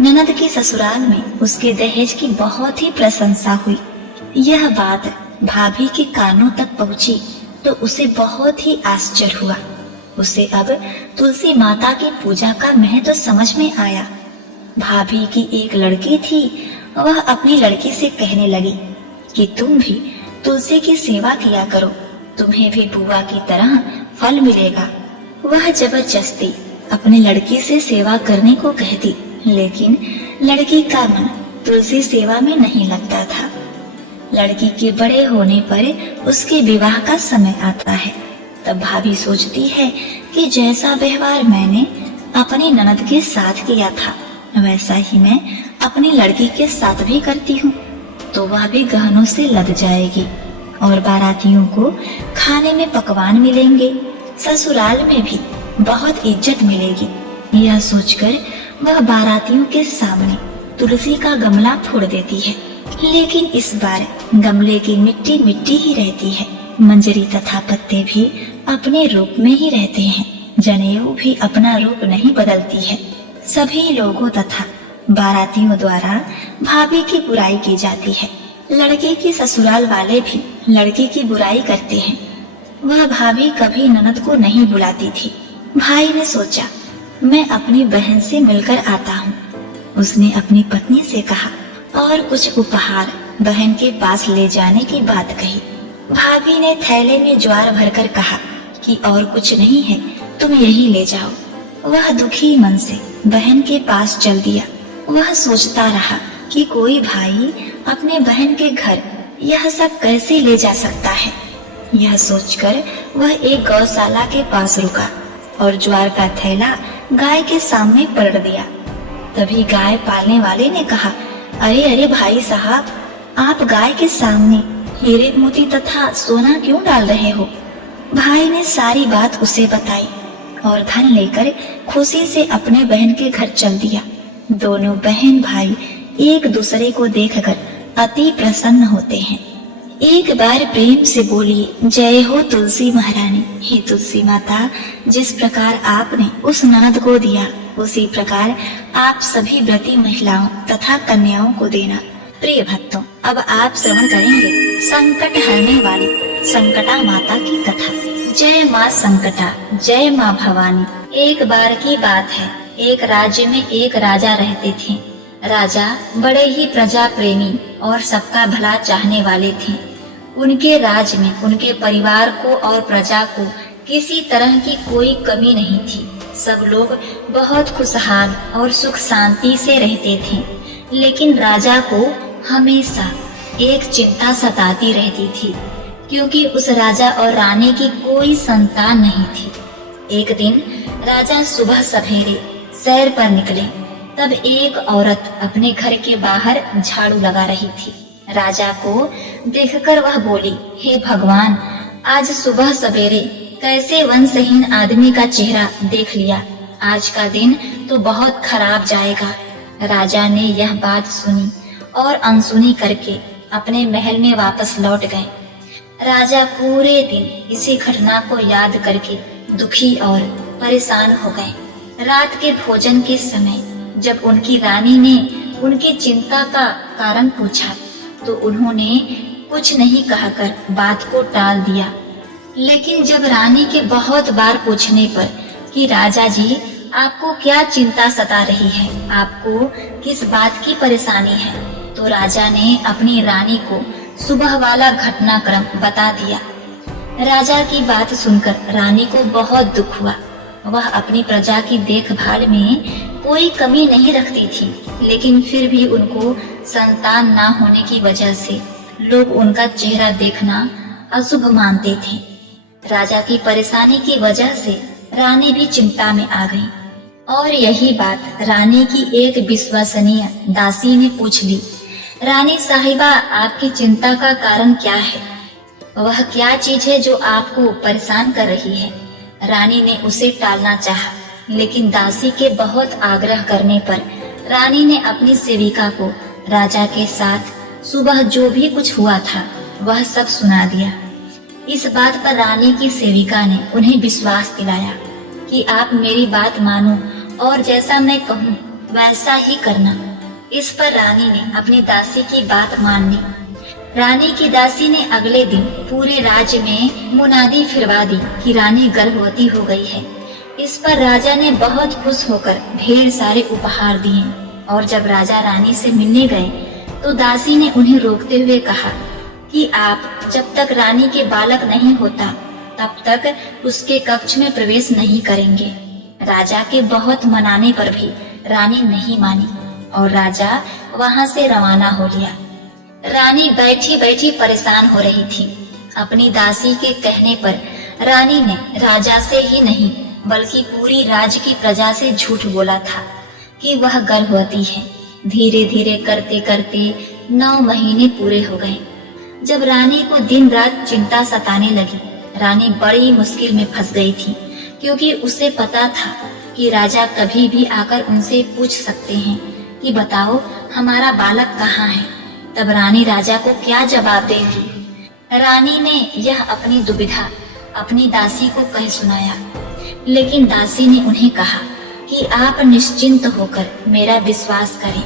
ननद के ससुराल में उसके दहेज की बहुत ही प्रशंसा हुई। यह बात भाभी के कानों तक पहुंची तो उसे बहुत ही आश्चर्य हुआ। उसे अब तुलसी माता की पूजा का महत्व समझ में आया। भाभी की एक लड़की थी, वह अपनी लड़की से कहने लगी कि तुम भी तुलसी की सेवा किया करो, तुम्हें भी बुआ की तरह फल मिलेगा। वह जबरदस्ती अपनी लड़की से सेवा करने को कहती, लेकिन लड़की का मन तुलसी सेवा में नहीं लगता था। लड़की के बड़े होने पर उसके विवाह का समय आता है, तब भाभी सोचती है कि जैसा व्यवहार मैंने अपनी ननद के साथ किया था वैसा ही मैं अपनी लड़की के साथ भी करती हूँ, तो वह भी गहनों से लद जाएगी और बारातियों को खाने में पकवान मिलेंगे, ससुराल में भी बहुत इज्जत मिलेगी। यह सोचकर वह बारातियों के सामने तुलसी का गमला फोड़ देती है, लेकिन इस बार गमले की मिट्टी मिट्टी ही रहती है, मंजरी तथा पत्ते भी अपने रूप में ही रहते हैं, जनेऊ भी अपना रूप नहीं बदलती है। सभी लोगों तथा बारातियों द्वारा भाभी की बुराई की जाती है। लड़के के ससुराल वाले भी लड़के की बुराई करते हैं। वह भाभी कभी ननद को नहीं बुलाती थी। भाई ने सोचा, मैं अपनी बहन से मिलकर आता हूँ। उसने अपनी पत्नी से कहा और कुछ उपहार बहन के पास ले जाने की बात कही। भाभी ने थैले में ज्वार भरकर कहा कि और कुछ नहीं है, तुम यही ले जाओ। वह दुखी मन से बहन के पास चल दिया। वह सोचता रहा कि कोई भाई अपने बहन के घर यह सब कैसे ले जा सकता है। यह सोचकर वह एक गौशाला के पास रुका और ज्वार का थैला गाय के सामने पलट दिया। तभी गाय पालने वाले ने कहा, अरे अरे भाई साहब, आप गाय के सामने हीरे मोती तथा सोना क्यों डाल रहे हो? भाई ने सारी बात उसे बताई और धन लेकर खुशी से अपने बहन के घर चल दिया। दोनों बहन भाई एक दूसरे को देखकर अति प्रसन्न होते हैं। एक बार प्रेम से बोलिए, जय हो तुलसी महारानी। हे तुलसी माता, जिस प्रकार आपने उस ननद को दिया उसी प्रकार आप सभी व्रती महिलाओं तथा कन्याओं को देना। प्रिय भक्तों, अब आप श्रवण करेंगे संकट हरने वाली संकटा माता की कथा। जय माँ संकटा, जय माँ भवानी। एक बार की बात है, एक राज्य में एक राजा रहते थे। राजा बड़े ही प्रजा प्रेमी और सबका भला चाहने वाले थे। उनके राज्य में उनके परिवार को और प्रजा को किसी तरह की कोई कमी नहीं थी। सब लोग बहुत खुशहाल और सुख शांति से रहते थे। लेकिन राजा को हमेशा एक चिंता सताती रहती थी, क्योंकि उस राजा और रानी की कोई संतान नहीं थी। एक दिन राजा सुबह सवेरे सैर पर निकले, तब एक औरत अपने घर के बाहर झाड़ू लगा रही थी। राजा को देखकर वह बोली, हे भगवान, आज सुबह सवेरे कैसे वंशहीन आदमी का चेहरा देख लिया। आज का दिन तो बहुत खराब जाएगा। राजा ने यह बात सुनी और अनसुनी करके अपने महल में वापस लौट गए। राजा पूरे दिन इसी घटना को याद करके दुखी और परेशान हो गए। रात के भोजन के समय जब उनकी रानी ने उनकी चिंता का कारण पूछा तो उन्होंने कुछ नहीं कहकर बात को टाल दिया। लेकिन जब रानी के बहुत बार पूछने पर कि राजा जी, आपको क्या चिंता सता रही है, आपको किस बात की परेशानी है, तो तो राजा ने अपनी रानी को सुबह वाला घटनाक्रम बता दिया। राजा की बात सुनकर रानी को बहुत दुख हुआ। वह अपनी प्रजा की देखभाल में कोई कमी नहीं रखती थी, लेकिन फिर भी उनको संतान ना होने की वजह से लोग उनका चेहरा देखना अशुभ मानते थे। राजा की परेशानी की वजह से रानी भी चिंता में आ गई और यही बात रानी की एक विश्वसनीय दासी ने पूछ ली। रानी साहिबा, आपकी चिंता का कारण क्या है? वह क्या चीज है जो आपको परेशान कर रही है? रानी ने उसे टालना चाहा, लेकिन दासी के बहुत आग्रह करने पर रानी ने अपनी सेविका को राजा के साथ सुबह जो भी कुछ हुआ था वह सब सुना दिया। इस बात पर रानी की सेविका ने उन्हें विश्वास दिलाया कि आप मेरी बात मानो और जैसा मैं कहूँ वैसा ही करना। इस पर रानी ने अपनी दासी की बात मान ली। रानी की दासी ने अगले दिन पूरे राज्य में मुनादी फिरवा दी कि रानी गर्भवती हो गई है। इस पर राजा ने बहुत खुश होकर ढेर सारे उपहार दिए और जब राजा रानी से मिलने गए तो दासी ने उन्हें रोकते हुए कहा कि आप जब तक रानी के बालक नहीं होता तब तक उसके कक्ष में प्रवेश नहीं करेंगे। राजा के बहुत मनाने पर भी रानी नहीं मानी और राजा वहां से रवाना हो लिया। रानी बैठी बैठी परेशान हो रही थी। अपनी दासी के कहने पर रानी ने राजा से ही नहीं बल्कि पूरी राज्य की प्रजा से झूठ बोला था कि वह गर्भवती है। धीरे धीरे करते करते 9 महीने पूरे हो गए। जब रानी को दिन रात चिंता सताने लगी, रानी बड़ी मुश्किल में फंस गई थी, क्योंकि उसे पता था कि राजा कभी भी आकर उनसे पूछ सकते हैं कि बताओ हमारा बालक कहाँ है। तब रानी राजा को क्या जवाब देगी? रानी ने यह अपनी दुविधा अपनी दासी को कह सुनाया, लेकिन दासी ने उन्हें कहा कि आप निश्चिंत होकर मेरा विश्वास करें।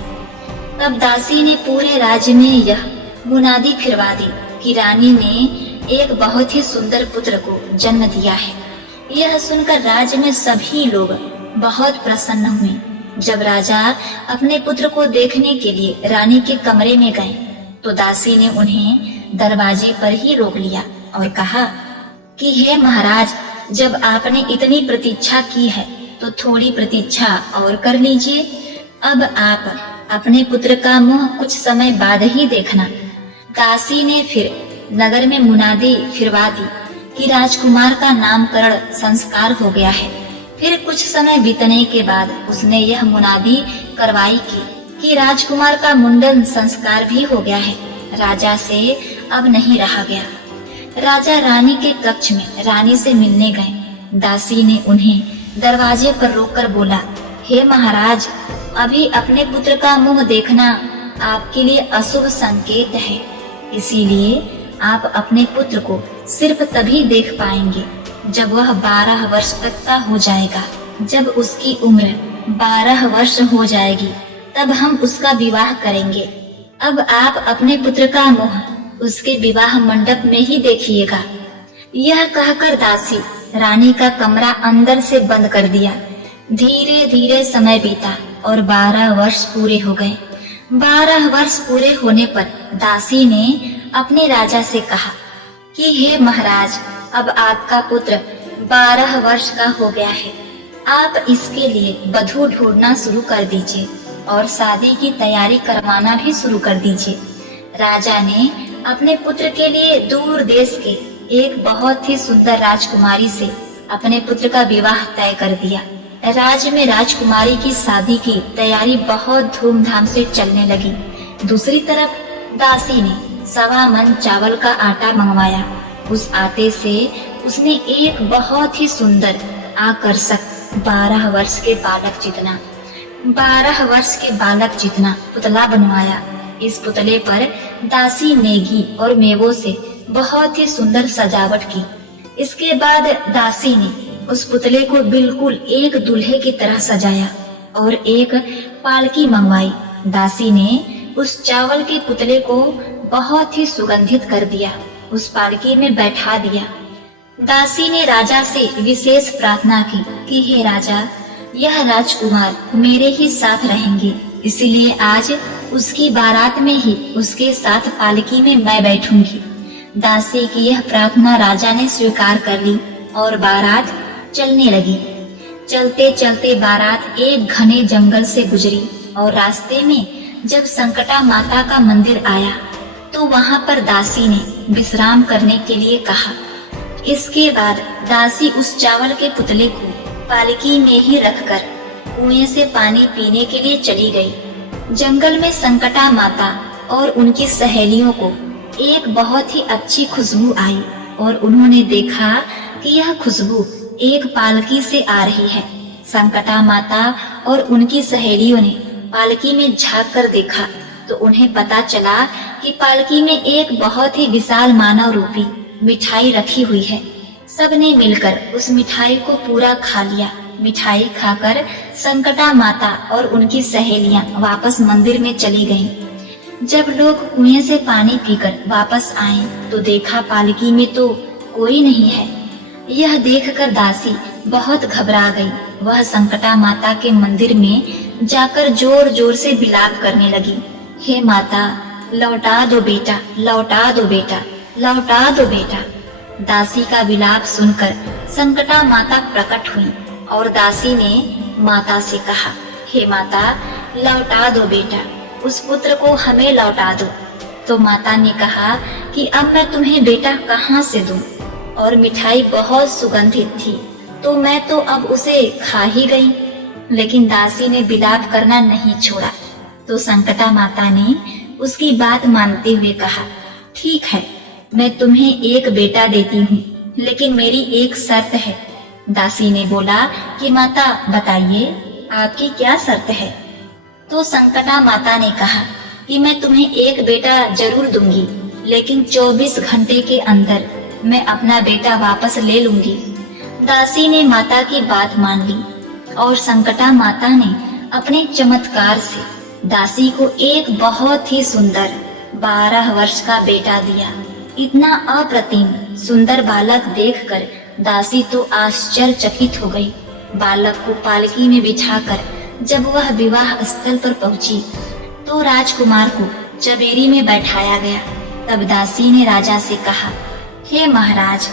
तब दासी ने पूरे राज्य में यह मुनादी फिरवा दी कि रानी ने एक बहुत ही सुंदर पुत्र को जन्म दिया है। यह सुनकर राज्य में सभी लोग बहुत प्रसन्न हुए। जब राजा अपने पुत्र को देखने के लिए रानी के कमरे में गए तो दासी ने उन्हें दरवाजे पर ही रोक लिया और कहा कि हे महाराज, जब आपने इतनी प्रतीक्षा की है तो थोड़ी प्रतीक्षा और कर लीजिए। अब आप अपने पुत्र का मुंह कुछ समय बाद ही देखना। दासी ने फिर नगर में मुनादी फिरवा दी कि राजकुमार का नामकरण संस्कार हो गया है। फिर कुछ समय बीतने के बाद उसने यह मुनादी करवाई कि राजकुमार का मुंडन संस्कार भी हो गया है। राजा से अब नहीं रहा गया। राजा रानी के कक्ष में रानी से मिलने गए। दासी ने उन्हें दरवाजे पर रोककर बोला, हे महाराज, अभी अपने पुत्र का मुंह देखना आपके लिए अशुभ संकेत है, इसीलिए आप अपने पुत्र को सिर्फ तभी देख पाएंगे जब वह 12 वर्ष तक का हो जाएगा। जब उसकी उम्र 12 वर्ष हो जाएगी तब हम उसका विवाह करेंगे। अब आप अपने पुत्र का मुंह उसके विवाह मंडप में ही देखिएगा। यह कहकर दासी रानी का कमरा अंदर से बंद कर दिया। धीरे धीरे समय बीता और 12 वर्ष पूरे हो गए। 12 वर्ष पूरे होने पर दासी ने अपने राजा से कहा कि हे महाराज, अब आपका पुत्र 12 वर्ष का हो गया है। आप इसके लिए वधू ढूंढना शुरू कर दीजिए और शादी की तैयारी करवाना भी शुरू कर दीजिए। राजा ने अपने पुत्र के लिए दूर देश के एक बहुत ही सुंदर राजकुमारी से अपने पुत्र का विवाह तय कर दिया। राज्य में राजकुमारी की शादी की तैयारी बहुत धूमधाम से चलने लगी। दूसरी तरफ दासी ने 1.25 मन चावल का आटा मंगवाया। उस आटे से उसने एक बहुत ही सुंदर आकर्षक 12 वर्ष के बालक जितना पुतला बनवाया। इस पुतले पर दासी नेगी और मेवों से बहुत ही सुंदर सजावट की। इसके बाद दासी ने उस पुतले को बिल्कुल एक दूल्हे की तरह सजाया और एक पालकी मंगवाई। दासी ने उस चावल के पुतले को बहुत ही सुगंधित कर दिया, उस पालकी में बैठा दिया। दासी ने राजा से विशेष प्रार्थना की कि हे राजा, यह राजकुमार मेरे ही साथ रहेंगे, इसीलिए आज उसकी बारात में ही उसके साथ पालकी में मैं बैठूंगी। दासी की यह प्रार्थना राजा ने स्वीकार कर ली और बारात चलने लगी। चलते चलते बारात एक घने जंगल से गुजरी और रास्ते में जब संकटा माता का मंदिर आया तो वहां पर दासी ने विश्राम करने के लिए कहा। इसके बाद दासी उस चावल के पुतले को पालकी में ही रखकर कुएं से पानी पीने के लिए चली गई। जंगल में संकटा माता और उनकी सहेलियों को एक बहुत ही अच्छी खुशबू आई और उन्होंने देखा कि यह खुशबू एक पालकी से आ रही है। संकटा माता और उनकी सहेलियों ने पालकी में झांक कर देखा तो उन्हें पता चला कि पालकी में एक बहुत ही विशाल मानव रूपी मिठाई रखी हुई है। सबने मिलकर उस मिठाई को पूरा खा लिया। मिठाई खाकर संकटा माता और उनकी सहेलियां वापस मंदिर में चली गईं। जब लोग कुएं से पानी पीकर वापस आए तो देखा पालकी में तो कोई नहीं है। यह देखकर दासी बहुत घबरा गई। वह संकटा माता के मंदिर में जाकर जोर जोर से विलाप करने लगी। हे माता, लौटा दो बेटा, लौटा दो बेटा, लौटा दो बेटा। दासी का विलाप सुनकर संकटा माता प्रकट हुई और दासी ने माता से कहा, हे माता, लौटा दो बेटा, उस पुत्र को हमें लौटा दो। तो माता ने कहा कि अब मैं तुम्हें बेटा कहाँ से दूं? और मिठाई बहुत सुगंधित थी तो मैं तो अब उसे खा ही गई। लेकिन दासी ने विलाप करना नहीं छोड़ा। तो संकटा माता ने उसकी बात मानते हुए कहा, ठीक है, मैं तुम्हें एक बेटा देती हूँ, लेकिन मेरी एक शर्त है। दासी ने बोला कि माता बताइए, आपकी क्या शर्त है? तो संकटा माता ने कहा कि मैं तुम्हें एक बेटा जरूर दूंगी, लेकिन 24 घंटे के अंदर मैं अपना बेटा वापस ले लूंगी। दासी ने माता की बात मान ली और संकटा माता ने अपने चमत्कार से दासी को एक बहुत ही सुंदर 12 वर्ष का बेटा दिया। इतना अप्रतिम सुंदर बालक देखकर दासी तो आश्चर्यचकित हो गई। बालक को पालकी में बिठाकर जब वह विवाह स्थल पर पहुंची तो राजकुमार को चबेरी में बैठाया गया। तब दासी ने राजा से कहा, हे महाराज,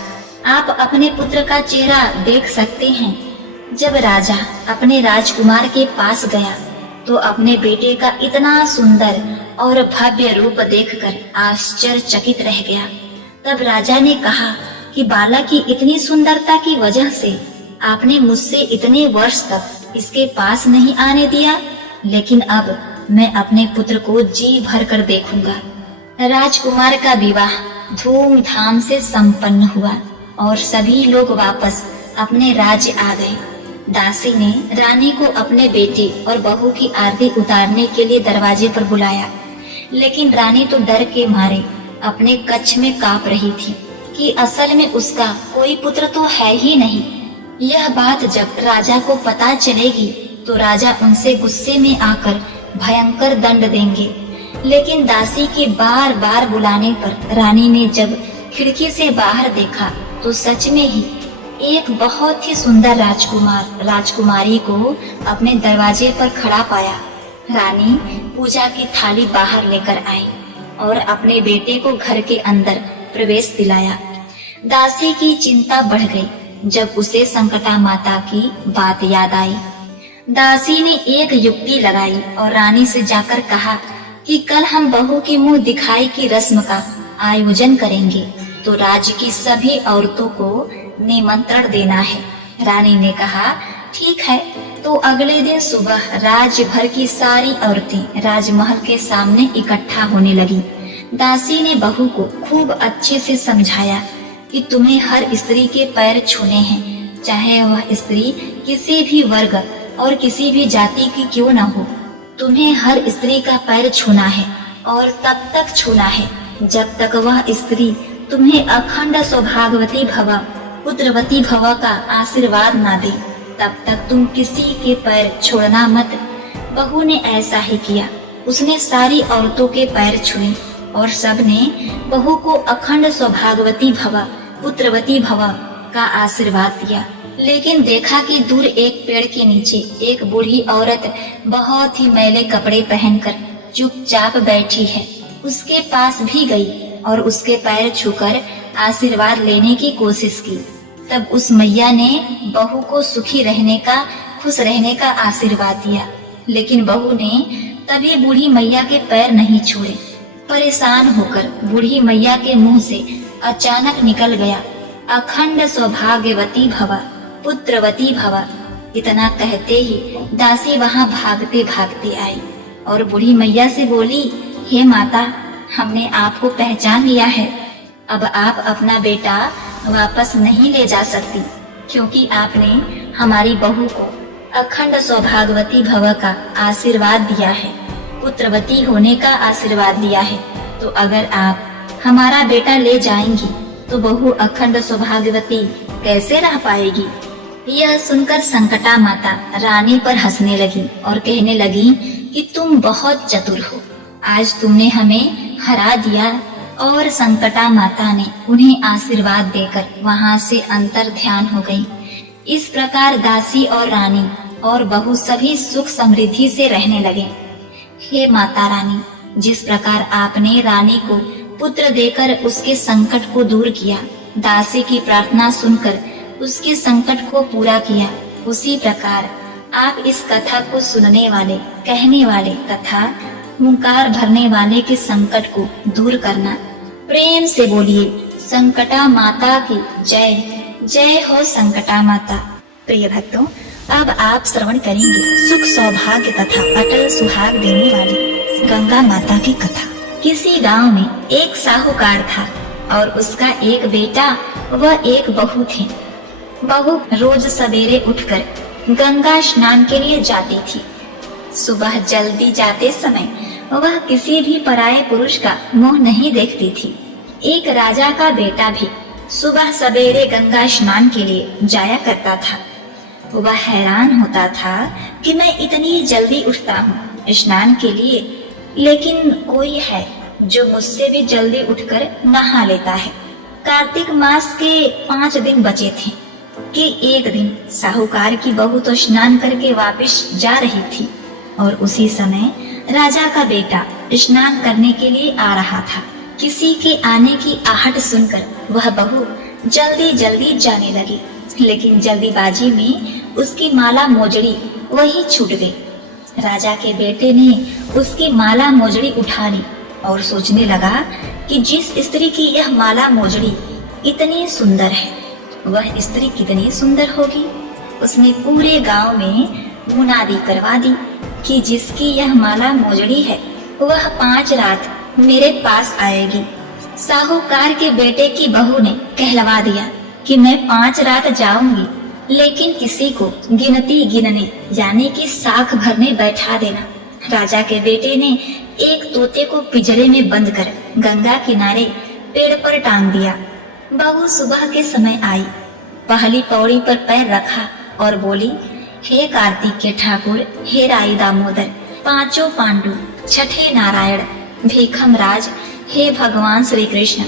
आप अपने पुत्र का चेहरा देख सकते हैं। जब राजा अपने राजकुमार के पास गया तो अपने बेटे का इतना सुंदर और भव्य रूप देखकर आश्चर्यचकित रह गया। तब राजा ने कहा कि बालक की इतनी सुंदरता की वजह से आपने मुझसे इतने वर्ष तक इसके पास नहीं आने दिया, लेकिन अब मैं अपने पुत्र को जी भर कर देखूंगा। राजकुमार का विवाह धूमधाम से संपन्न हुआ और सभी लोग वापस अपने राज्य आ गए। दासी ने रानी को अपने बेटे और बहू की आरती उतारने के लिए दरवाजे पर बुलाया, लेकिन रानी तो डर के मारे अपने कक्ष में कांप रही थी कि असल में उसका कोई पुत्र तो है ही नहीं। यह बात जब राजा को पता चलेगी तो राजा उनसे गुस्से में आकर भयंकर दंड देंगे। लेकिन दासी के बार बार बुलाने पर रानी ने जब खिड़की से बाहर देखा तो सच में ही एक बहुत ही सुंदर राजकुमारी को अपने दरवाजे पर खड़ा पाया। रानी पूजा की थाली बाहर लेकर आई और अपने बेटे को घर के अंदर प्रवेश दिलाया। दासी की चिंता बढ़ गई जब उसे संकटा माता की बात याद आई। दासी ने एक युक्ति लगाई और रानी से जाकर कहा कि कल हम बहू की मुंह दिखाई की रस्म का आयोजन करेंगे, तो राज्य की सभी औरतों को निमंत्रण देना है। रानी ने कहा, ठीक है। तो अगले दिन सुबह राज्य भर की सारी औरतें राजमहल के सामने इकट्ठा होने लगी। दासी ने बहू को खूब अच्छे से समझाया कि तुम्हें हर स्त्री के पैर छूने हैं, चाहे वह स्त्री किसी भी वर्ग और किसी भी जाति की क्यों न हो। तुम्हें हर स्त्री का पैर छूना है और तब तक छूना है जब तक वह स्त्री तुम्हें अखंड सौभाग्यवती भव, पुत्रवती भव का आशीर्वाद ना दे, तब तक तुम किसी के पैर छोड़ना मत। बहू ने ऐसा ही किया। उसने सारी औरतों के पैर छुए और सबने बहू को अखंड सौभाग्यवती भव, पुत्रवती भव का आशीर्वाद दिया। लेकिन देखा कि दूर एक पेड़ के नीचे एक बूढ़ी औरत बहुत ही मैले कपड़े पहनकर चुपचाप बैठी है। उसके पास भी गई और उसके पैर छूकर आशीर्वाद लेने की कोशिश की। तब उस मैया ने बहू को सुखी रहने का, खुश रहने का आशीर्वाद दिया, लेकिन बहू ने तभी बूढ़ी मैया के पैर नहीं छोड़े। परेशान होकर बूढ़ी मैया के मुंह से अचानक निकल गया, अखंड सौभाग्यवती भव, पुत्रवती भव। इतना कहते ही दासी वहां भागते भागते आई और बूढ़ी मैया से बोली, हे माता, हमने आपको पहचान लिया है। अब आप अपना बेटा वापस नहीं ले जा सकती, क्योंकि आपने हमारी बहू को अखंड सौभाग्यवती भव का आशीर्वाद दिया है, पुत्रवती होने का आशीर्वाद दिया है। तो अगर आप हमारा बेटा ले जाएंगी तो बहू अखंड सौभाग्यवती कैसे रह पाएगी। यह सुनकर संकटा माता रानी पर हंसने लगी और कहने लगी कि तुम बहुत चतुर हो, आज तुमने हमें हरा दिया। और संकटा माता ने उन्हें आशीर्वाद देकर वहां से अंतर ध्यान हो गई। इस प्रकार दासी और रानी और बहू सभी सुख समृद्धि से रहने लगे। हे माता रानी, जिस प्रकार आपने रानी को पुत्र देकर उसके संकट को दूर किया, दासी की प्रार्थना सुनकर उसके संकट को पूरा किया, उसी प्रकार आप इस कथा को सुनने वाले, कहने वाले तथा हुंकार भरने वाले के संकट को दूर करना। प्रेम से बोलिए, संकटा माता की जय। जय हो संकटा माता। प्रिय भक्तों, अब आप श्रवण करेंगे सुख सौभाग्य तथा अटल सुहाग देने वाली गंगा माता की कथा। किसी गांव में एक साहूकार था और उसका एक बेटा व एक बहू थे। बहू रोज सवेरे उठकर गंगा स्नान के लिए जाती थी। सुबह जल्दी जाते समय वह किसी भी पराये पुरुष का मुंह नहीं देखती थी। एक राजा का बेटा भी सुबह सवेरे गंगा स्नान के लिए जाया करता था। वह हैरान होता था कि मैं इतनी जल्दी उठता हूँ स्नान के लिए, लेकिन कोई है जो मुझसे भी जल्दी उठकर नहा लेता है। कार्तिक मास के 5 दिन बचे थे कि एक दिन साहूकार की बहू तो स्नान करके वापस जा रही थी और उसी समय राजा का बेटा स्नान करने के लिए आ रहा था। किसी के आने की आहट सुनकर वह बहू जल्दी जल्दी जाने लगी, लेकिन जल्दीबाजी में उसकी माला मोजड़ी वही छूट गई। राजा के बेटे ने उसकी माला मोजड़ी उठा ली और सोचने लगा कि जिस स्त्री की यह माला मोजड़ी इतनी सुंदर है, वह स्त्री कितनी सुंदर होगी। उसने पूरे गांव में मुनादी करवा दी कि जिसकी यह माला मोजड़ी है वह 5 रात मेरे पास आएगी। साहूकार के बेटे की बहू ने कहलवा दिया कि मैं 5 रात जाऊंगी, लेकिन किसी को गिनती गिनने यानी कि साख भरने बैठा देना। राजा के बेटे ने एक तोते को पिंजरे में बंद कर गंगा किनारे पेड़ पर टांग दिया। बहू सुबह के समय आई, पहली पौड़ी पर पैर रखा और बोली, हे कार्तिक के ठाकुर, हे राई दामोदर, 5 पांडु, छठे नारायण, भीखम राज, हे भगवान श्री कृष्ण,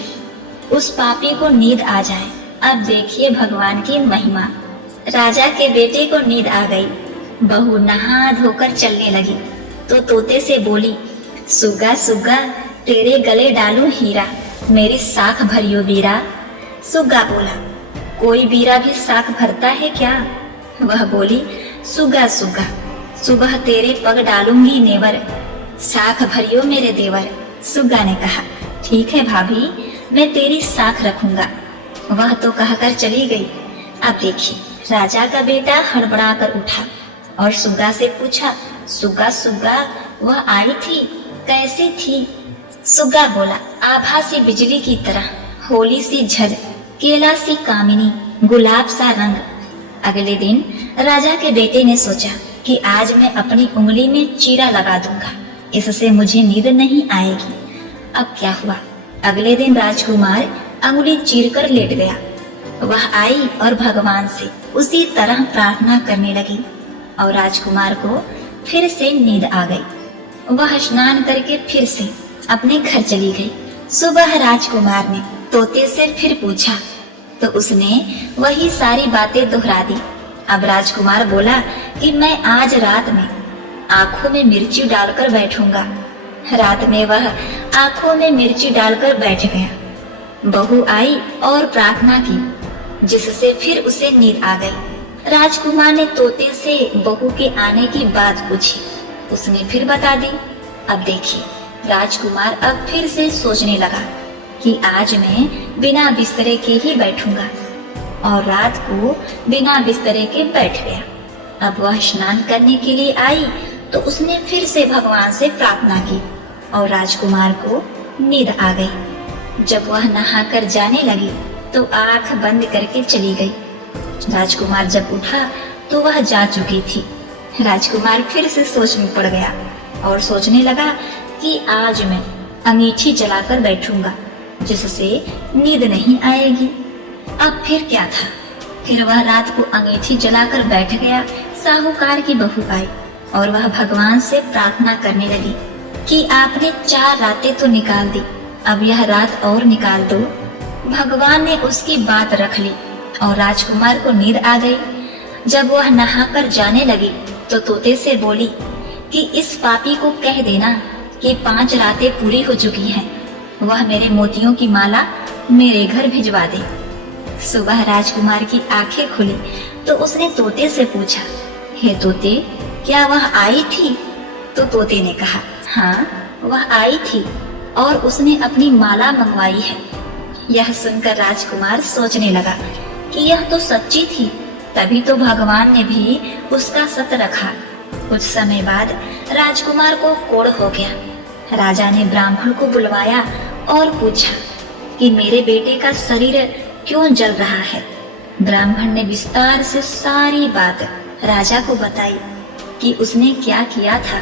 उस पापी को नींद आ जाए। अब देखिए भगवान की महिमा। राजा के बेटे को नींद आ गई। बहू नहा धोकर चलने लगी तो तोते से बोली, सुगा सुगा, तेरे गले डालूं हीरा, मेरी साख भरियो बीरा। सुगा बोला, कोई बीरा भी साख भरता है क्या? वह बोली, सुगा सुगा, सुबह तेरे पग डालूंगी नेवर, साख भरियो मेरे देवर। सुगा ने कहा, ठीक है भाभी, मैं तेरी साख रखूंगा। वह तो कहकर चली गई। अब देखिए, राजा का बेटा हड़बड़ा कर उठा और सुगा से पूछा, सुगा सुगा, वह आई थी, कैसी थी? सुगा बोला, आभा सी बिजली की तरह, होली सी झज, केला सी कामिनी, गुलाब सा रंग। अगले दिन राजा के बेटे ने सोचा कि आज मैं अपनी उंगली में चीरा लगा दूंगा, इससे मुझे नींद नहीं आएगी। अब क्या हुआ? अगले दिन राजकुमार अंगुली चीर कर लेट गया। वह आई और भगवान से उसी तरह प्रार्थना करने लगी और राजकुमार को फिर से नींद आ गई। वह स्नान करके फिर से अपने घर चली गई। सुबह राजकुमार ने तोते से फिर पूछा तो उसने वही सारी बातें दोहरा दी। अब राजकुमार बोला कि मैं आज रात में आंखों में मिर्ची डालकर बैठूंगा, रात में वह आंखों में मिर्ची डालकर बैठ गया। बहू आई और प्रार्थना की, जिससे फिर उसे नींद आ गई। राजकुमार ने तोते से बहू के आने की बात पूछी। उसने फिर बता दी। अब देखिए, राजकुमार अब फिर से सोचने लगा कि आज मैं बिना बिस्तरे के ही बैठूंगा, और रात को बिना बिस्तरे के बैठ गया। अब वह स्नान करने के लिए आई तो उसने फिर से भगवान से प्रार्थना की और राजकुमार को नींद आ गई। जब वह नहाकर जाने लगी तो आंख बंद करके चली गई। राजकुमार जब उठा तो वह जा चुकी थी। राजकुमार फिर से सोच में पड़ गया और सोचने लगा कि आज मैं अंगीठी जलाकर बैठूंगा, जिससे नींद नहीं आएगी। अब फिर क्या था? फिर वह रात को अंगीठी जलाकर बैठ गया। साहूकार की बहू आई और वह भगवान से प्रार्थना करने लगी कि आपने 4 रातें तो निकाल दी, अब यह रात और निकाल दो। भगवान ने उसकी बात रख ली और राजकुमार को नींद आ गई। जब वह नहाकर जाने लगी तो तोते से बोली कि इस पापी को कह देना कि 5 रातें पूरी हो चुकी हैं, वह मेरे मोतियों की माला मेरे घर भिजवा दे। सुबह राजकुमार की आंखें खुली तो उसने तोते से पूछा, हे तोते, क्या वह आई थी? तो तोते ने कहा, हाँ, वह आई थी और उसने अपनी माला मंगवाई है। यह सुनकर राजकुमार सोचने लगा कि यह तो सच्ची थी, तभी तो भगवान ने भी उसका सत रखा। कुछ समय बाद राजकुमार को कोढ़ हो गया। राजा ने ब्राह्मण को बुलवाया और पूछा कि मेरे बेटे का शरीर क्यों जल रहा है। ब्राह्मण ने विस्तार से सारी बात राजा को बताई कि उसने क्या किया था।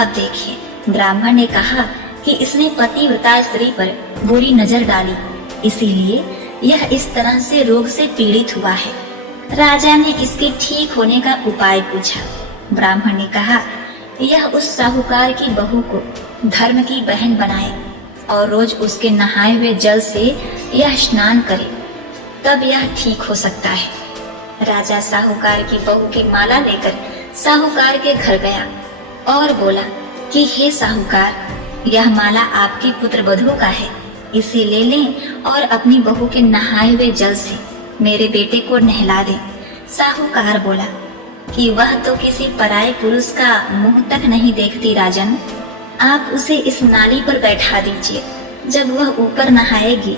अब देखिए, ब्राह्मण ने कहा कि इसने पतिव्रता स्त्री पर बुरी नजर डाली, इसीलिए यह इस तरह से रोग से पीड़ित हुआ है। राजा ने इसके ठीक होने का उपाय पूछा। ब्राह्मण ने कहा, यह उस साहूकार की बहू को धर्म की बहन बनाए और रोज उसके नहाए हुए जल से यह स्नान करे, तब यह ठीक हो सकता है। राजा साहूकार की बहू की माला लेकर साहूकार के घर गया और बोला कि हे साहूकार, यह माला आपके पुत्र वधू का है, इसे ले लें और अपनी बहू के नहाए हुए जल से मेरे बेटे को नहला दें। साहूकार बोला कि वह तो किसी पराये पुरुष का मुंह तक नहीं देखती राजन, आप उसे इस नाली पर बैठा दीजिए। जब वह ऊपर नहाएगी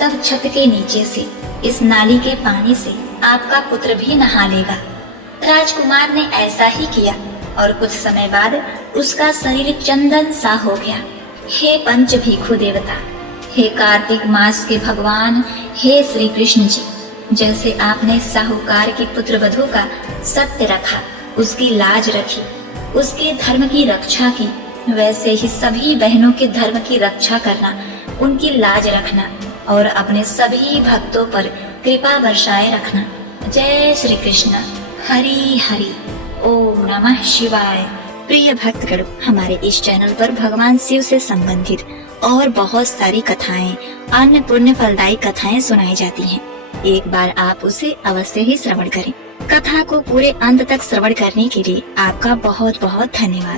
तब छत के नीचे से इस नाली के पानी से आपका पुत्र भी नहा लेगा। राजकुमार ने ऐसा ही किया और कुछ समय बाद उसका शरीर चंदन सा हो गया। हे पंच भिक्षु देवता, हे कार्तिक मास के भगवान, हे श्री कृष्ण जी, जैसे आपने साहूकार की पुत्र वधू का सत्य रखा, उसकी लाज रखी, उसके धर्म की रक्षा की, वैसे ही सभी बहनों के धर्म की रक्षा करना, उनकी लाज रखना और अपने सभी भक्तों पर कृपा वर्षाए रखना। जय श्री कृष्ण। हरि हरि। ओम नमः शिवाय। प्रिय भक्तगण, हमारे इस चैनल पर भगवान शिव से संबंधित और बहुत सारी कथाएं, अन्य पुण्य फलदायी कथाएं सुनाई जाती हैं। एक बार आप उसे अवश्य ही श्रवण करें। कथा को पूरे अंत तक श्रवण करने के लिए आपका बहुत बहुत धन्यवाद।